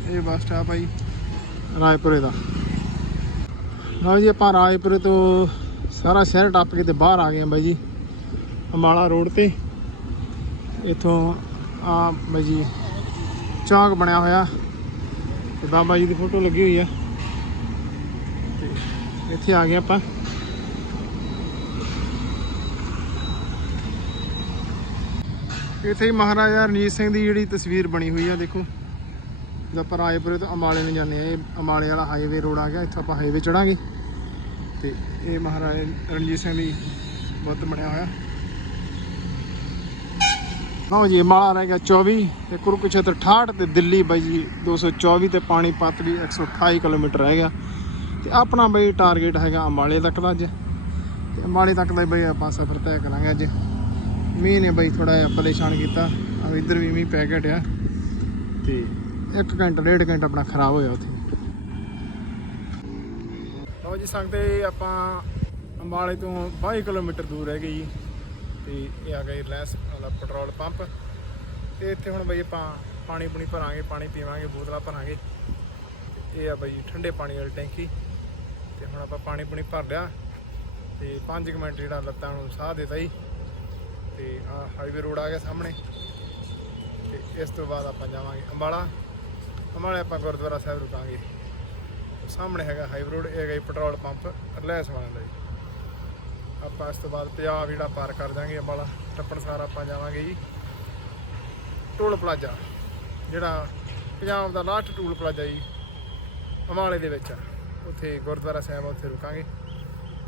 ਇਹ ਬੱਸ ਸਟਾਪ ਆ ਜੀ, ਰਾਏਪੁਰੇ ਦਾ। ਲਓ ਜੀ, ਆਪਾਂ ਰਾਏਪੁਰੇ ਤੋਂ ਸਾਰਾ ਸ਼ਹਿਰ ਟੱਪ ਕੇ ਤੇ ਬਾਹਰ ਆ ਗਏ ਆ ਬਾਈ ਜੀ, ਅੰਬਾਲਾ ਰੋਡ ਤੇ। ਇਥੋਂ ਆ ਬਾਈ ਜੀ, ਚੌਂਕ ਬਣਿਆ ਹੋਇਆ। ਤੇ ਬਾਬਾ ਜੀ ਦੀ ਫੋਟੋ ਲੱਗੀ ਹੋਈ ਆ। ਤੇ ਇੱਥੇ ਆ ਗਏ ਆਪਾਂ। ਇੱਥੇ ਹੀ ਮਹਾਰਾਜਾ ਰਣਜੀਤ ਸਿੰਘ ਦੀ ਜਿਹੜੀ ਤਸਵੀਰ ਬਣੀ ਹੋਈ ਆ, ਦੇਖੋ। ਜਦ ਆਪਾਂ ਰਾਏਪੁਰੇ ਤੋਂ ਅੰਬਾਲੇ ਨੂੰ ਜਾਂਦੇ ਆ, ਇਹ ਅੰਬਾਲੇ ਵਾਲਾ ਹਾਈਵੇ ਰੋਡ ਆ ਗਿਆ, ਇੱਥੋਂ ਆਪਾਂ ਹਾਈਵੇ ਚੜਾਂਗੇ। ਤੇ ਇਹ ਮਹਾਰਾਜਾ ਰਣਜੀਤ ਸਿੰਘ ਦੀ ਬੁੱਤ ਬਣਿਆ ਹੋਇਆ। ਲਓ ਜੀ ਮਾਲਾ ਰਹਿ ਗਿਆ 24 ਤੇ ਕੁਰੂਕਸ਼ੇਤਰ 68 ਤੇ ਦਿੱਲੀ ਬਾਈ ਜੀ 224 ਤੇ ਪਾਣੀਪਤ ਵੀ 128 ਕਿਲੋਮੀਟਰ ਰਹਿ ਗਿਆ। ਤੇ ਆਪਣਾ ਬਈ ਟਾਰਗੇਟ ਹੈਗਾ ਅੰਬਾਲੇ ਤੱਕ ਦਾ ਅੱਜ। ਤੇ ਅੰਬਾਲੇ ਤੱਕ ਦਾ ਬਈ ਆਪਾਂ ਸਫ਼ਰ ਤੈਅ ਕਰਾਂਗੇ ਅੱਜ। ਮੀਂਹ ਨੇ ਬਾਈ ਥੋੜਾ ਜਿਹਾ ਪਰੇਸ਼ਾਨ ਕੀਤਾ। ਆ ਇੱਧਰ ਵੀ ਮੀਂਹ ਪੈ ਘਟਿਆ। ਤੇ 1 ਘੰਟਾ, ਡੇਢ ਘੰਟਾ ਆਪਣਾ ਖਰਾਬ ਹੋਇਆ ਉੱਥੇ। ਲਓ ਜੀ, ਸੰਗਤੇ ਆਪਾਂ ਅੰਬਾਲੇ ਤੋਂ 22 ਕਿਲੋਮੀਟਰ ਦੂਰ ਰਹਿ ਗਏ ਜੀ। ਤੇ ਇਹ ਆ ਗਈ ਰਿਲਾਇੰਸ ਵਾਲਾ ਪੈਟਰੋਲ ਪੰਪ। ਤੇ ਇੱਥੇ ਹੁਣ ਬਈ ਆਪਾਂ ਪਾਣੀ ਪੂਣੀ ਭਰਾਂਗੇ, ਪਾਣੀ ਪੀਵਾਂਗੇ, ਬੋਤਲਾਂ ਭਰਾਂਗੇ। ਤੇ ਇਹ ਆ ਬਈ ਠੰਡੇ ਪਾਣੀ ਵਾਲੀ ਟੈਂਕੀ। ਤੇ ਹੁਣ ਆਪਾਂ ਪਾਣੀ ਪੁਣੀ ਭਰ ਲਿਆ। ਤੇ 5 ਮਿੰਟ ਜਿਹੜਾ ਲੱਤਾਂ ਨੂੰ ਸਾਹ ਦਿੱਤਾ ਜੀ। ਤੇ ਆ ਹਾਈਵੇ ਰੋਡ ਆ ਗਿਆ ਸਾਹਮਣੇ। ਤੇ ਇਸ ਤੋਂ ਬਾਅਦ ਆਪਾਂ ਜਾਵਾਂਗੇ ਅੰਬਾਲਾ। ਅੰਬਾਲੇ ਆਪਾਂ ਗੁਰਦੁਆਰਾ ਸਾਹਿਬ ਰੁਕਾਂਗੇ। ਸਾਹਮਣੇ ਹੈਗਾ ਹਾਈਵੇ ਰੋਡ ਇਹ ਹੈਗਾ ਜੀ ਪੈਟਰੋਲ ਪੰਪ, ਰਿਲਾਇੰਸ ਵਾਲਿਆਂ ਦਾ ਜੀ। ਆਪਾਂ ਇਸ ਤੋਂ ਬਾਅਦ ਪੰਜਾਬ ਜਿਹੜਾ ਪਾਰ ਕਰ ਦਾਂਗੇ ਅੰਬਾਲਾ, ਟੱਪਣ ਸਾਰ ਆਪਾਂ ਜਾਵਾਂਗੇ ਜੀ। ਟੋਲ ਪਲਾਜ਼ਾ, ਜਿਹੜਾ ਪੰਜਾਬ ਦਾ ਲਾਸਟ ਟੂਲ ਪਲਾਜ਼ਾ ਜੀ, ਅੰਬਾਲੇ ਦੇ ਵਿੱਚ ਉੱਥੇ ਗੁਰਦੁਆਰਾ ਸਾਹਿਬ ਉੱਥੇ ਰੁਕਾਂਗੇ।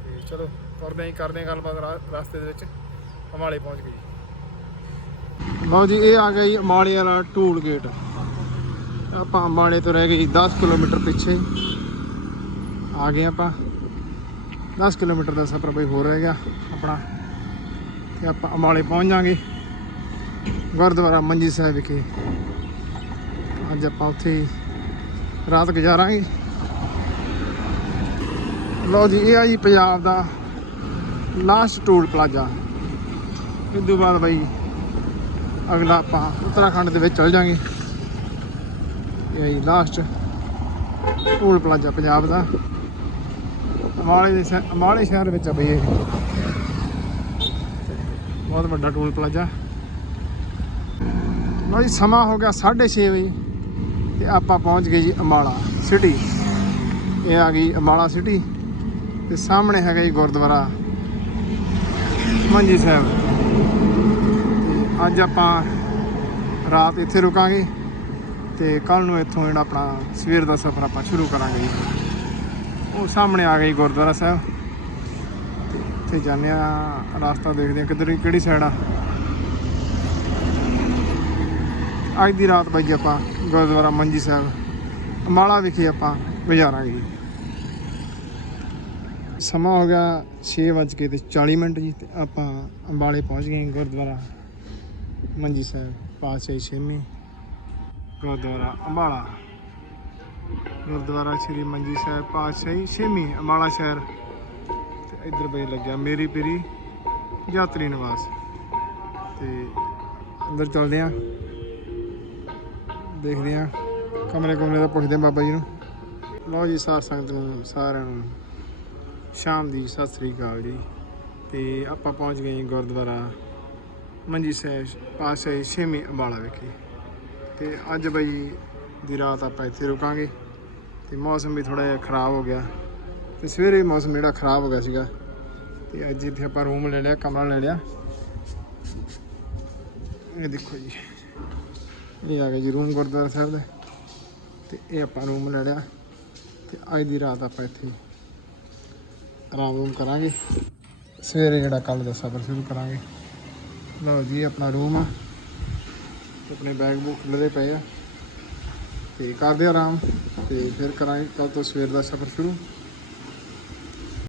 ਤੇ ਚਲੋ ਤੁਰਦੇ ਹੀ ਕਰਦੇ ਗੱਲਬਾਤ ਰਸਤੇ ਦੇ ਵਿੱਚ। ਅਮਾਲੇ ਪਹੁੰਚ ਗਏ ਲਓ ਜੀ, ਇਹ ਆ ਗਿਆ ਜੀ ਅਮਾਲੇ ਵਾਲਾ ਟੂਲ ਗੇਟ। ਆਪਾਂ ਅੰਬਾਲੇ ਤੋਂ ਰਹਿ ਗਏ ਜੀ 10 ਕਿਲੋਮੀਟਰ ਪਿੱਛੇ। ਆ ਗਏ ਆਪਾਂ। 10 ਕਿਲੋਮੀਟਰ ਦਾ ਸਫ਼ਰ ਬਈ ਹੋਰ ਰਹਿ ਗਿਆ ਆਪਣਾ। ਤੇ ਆਪਾਂ ਅਮਾਲੇ ਪਹੁੰਚ ਜਾਾਂਗੇ ਗੁਰਦੁਆਰਾ ਮੰਜੀ ਸਾਹਿਬ ਵਿਖੇ। ਅੱਜ ਆਪਾਂ ਉੱਥੇ ਰਾਤ ਗੁਜ਼ਾਰਾਂਗੇ। ਲਓ ਜੀ, ਇਹ ਆ ਜੀ ਪੰਜਾਬ ਦਾ ਲਾਸਟ ਟੂਲ ਪਲਾਜ਼ਾ। ਇਸ ਤੋਂ ਬਾਅਦ ਬਾਈ, ਅਗਲਾ ਆਪਾਂ ਉੱਤਰਾਖੰਡ ਦੇ ਵਿੱਚ ਚਲ ਜਾਾਂਗੇ ਇਹ ਜੀ ਲਾਸਟ ਟੂਲ ਪਲਾਜ਼ਾ ਪੰਜਾਬ ਦਾ। ਅਮਾਲੇ ਦੇ ਸ਼ਹਿ- ਅਮਾਲੇ ਸ਼ਹਿਰ ਵਿੱਚ ਆ ਬਈ ਇਹ। ਬਹੁਤ ਵੱਡਾ ਟੂਲ ਪਲਾਜ਼ਾ ਲਓ ਸਮਾਂ ਹੋ ਗਿਆ 6:30 ਵਜੇ ਤੇ ਆਪਾਂ ਪਹੁੰਚ ਗਏ ਜੀ ਅੰਬਾਲਾ ਸਿਟੀ ਇਹ ਆ ਗਈ ਅੰਬਾਲਾ ਸਿਟੀ ਤੇ ਸਾਹਮਣੇ ਹੈਗਾ ਜੀ ਗੁਰਦੁਆਰਾ ਮੰਜੀ ਸਾਹਿਬ। ਤੇ ਅੱਜ ਆਪਾਂ ਰਾਤ ਇੱਥੇ ਰੁਕਾਂਗੇ ਤੇ ਕੱਲ ਨੂੰ ਇੱਥੋਂ ਜਿਹੜਾ ਆਪਣਾ ਸਵੇਰ ਦਾ ਸਫ਼ਰ ਆਪਾਂ ਸ਼ੁਰੂ ਕਰਾਂਗੇ ਜੀ। ਉਹ ਸਾਹਮਣੇ ਆ ਗਈ ਗੁਰਦੁਆਰਾ ਸਾਹਿਬ। ਤੇ ਇੱਥੇ ਜਾਂਦੇ ਆ, ਰਸਤਾ ਦੇਖਦੇ ਆ ਕਿੱਧਰ, ਕਿਹੜੀ ਸਾਈਡ ਆ। ਅੱਜ ਦੀ ਰਾਤ ਬਾਈ ਆਪਾਂ ਗੁਰਦੁਆਰਾ ਮੰਜੀ ਸਾਹਿਬ ਅੰਬਾਲਾ ਵਿਖੇ ਆਪਾਂ ਗੁਜ਼ਾਰਾਂਗੇ ਜੀ। ਸਮਾਂ ਹੋ ਗਿਆ 6:40 ਤੇ 40 ਮਿੰਟ ਜੀ ਤੇ ਆਪਾਂ ਅੰਬਾਲੇ ਪਹੁੰਚ ਗਏ ਗੁਰਦੁਆਰਾ ਮੰਜੀ ਸਾਹਿਬ, ਪਾਤਸ਼ਾਹੀ ਛੇਵੀਂ, ਗੁਰਦੁਆਰਾ ਅੰਬਾਲਾ। ਗੁਰਦੁਆਰਾ ਸ਼੍ਰੀ ਮੰਜੀ ਸਾਹਿਬ, ਪਾਤਸ਼ਾਹੀ ਛੇਵੀਂ, ਅੰਬਾਲਾ ਸ਼ਹਿਰ। ਤੇ ਇੱਧਰ ਬਈ ਲੱਗਿਆ ਮੇਰੀ ਪੀਰੀ ਯਾਤਰੀ ਨਿਵਾਸ। ਤੇ ਅੰਦਰ ਚੱਲਦੇ ਆਂ। ਦੇਖਦੇ ਆਂ। ਕਮਰੇ ਕਮਰੇ ਦਾ ਪੁੱਛਦੇ ਆਂ ਬਾਬਾ ਜੀ ਨੂੰ। ਲਓ ਜੀ ਸਾਰ ਸੰਗਤ ਨੂੰ ਸਾਰਿਆਂ ਨੂੰ। ਸ਼ਾਮ ਦੀ, ਸਤਿ ਸ੍ਰੀ ਅਕਾਲ ਜੀ। ਤੇ ਆਪਾਂ ਪਹੁੰਚ ਗਏ ਗੁਰਦੁਆਰਾ ਮੰਜੀ ਸਾਹਿਬ, ਪਾਤਸ਼ਾਹੀ ਛੇਵੀਂ ਅੰਬਾਲਾ ਵਿਖੇ। ਤੇ ਅੱਜ ਬਈ ਦੀ ਰਾਤ ਆਪਾਂ ਇੱਥੇ ਰੁਕਾਂਗੇ। ਤੇ ਮੌਸਮ ਵੀ ਥੋੜਾ ਜਿਹਾ ਖਰਾਬ ਹੋ ਗਿਆ। ਤੇ ਸਵੇਰੇ ਮੌਸਮ ਜਿਹੜਾ ਖਰਾਬ ਹੋ ਗਿਆ ਸੀਗਾ। ਤੇ ਅੱਜ ਇੱਥੇ ਆਪਾਂ ਰੂਮ ਲੈ ਲਿਆ, ਕਮਰਾ ਲੈ ਲਿਆ। ਇਹ ਦੇਖੋ ਜੀ। ਇਹ ਆ ਗਿਆ ਜੀ ਰੂਮ ਗੁਰਦੁਆਰਾ ਸਾਹਿਬ ਦਾ। ਤੇ ਇਹ ਆਪਾਂ ਰੂਮ ਲੈ ਲਿਆ। ਤੇ ਅੱਜ ਦੀ ਰਾਤ ਆਪਾਂ ਇੱਥੇ ਆਰਾਮ ਰੂਮ ਕਰਾਂਗੇ। ਸਵੇਰੇ ਜਿਹੜਾ ਕੱਲ ਦਾ ਸਫ਼ਰ ਸ਼ੁਰੂ ਕਰਾਂਗੇ। ਲਓ ਜੀ, ਆਪਣਾ ਰੂਮ ਆ। ਆਪਣੇ ਬੈਗ ਬੁੱਕ ਖੁੱਲ੍ਹਦੇ ਪਏ ਆ। ਤੇ ਕਰਦੇ ਆਰਾਮ। ਤੇ ਫਿਰ ਕਰਾਂਗੇ ਕੱਲ ਤੋਂ ਸਵੇਰ ਦਾ ਸਫ਼ਰ ਸ਼ੁਰੂ।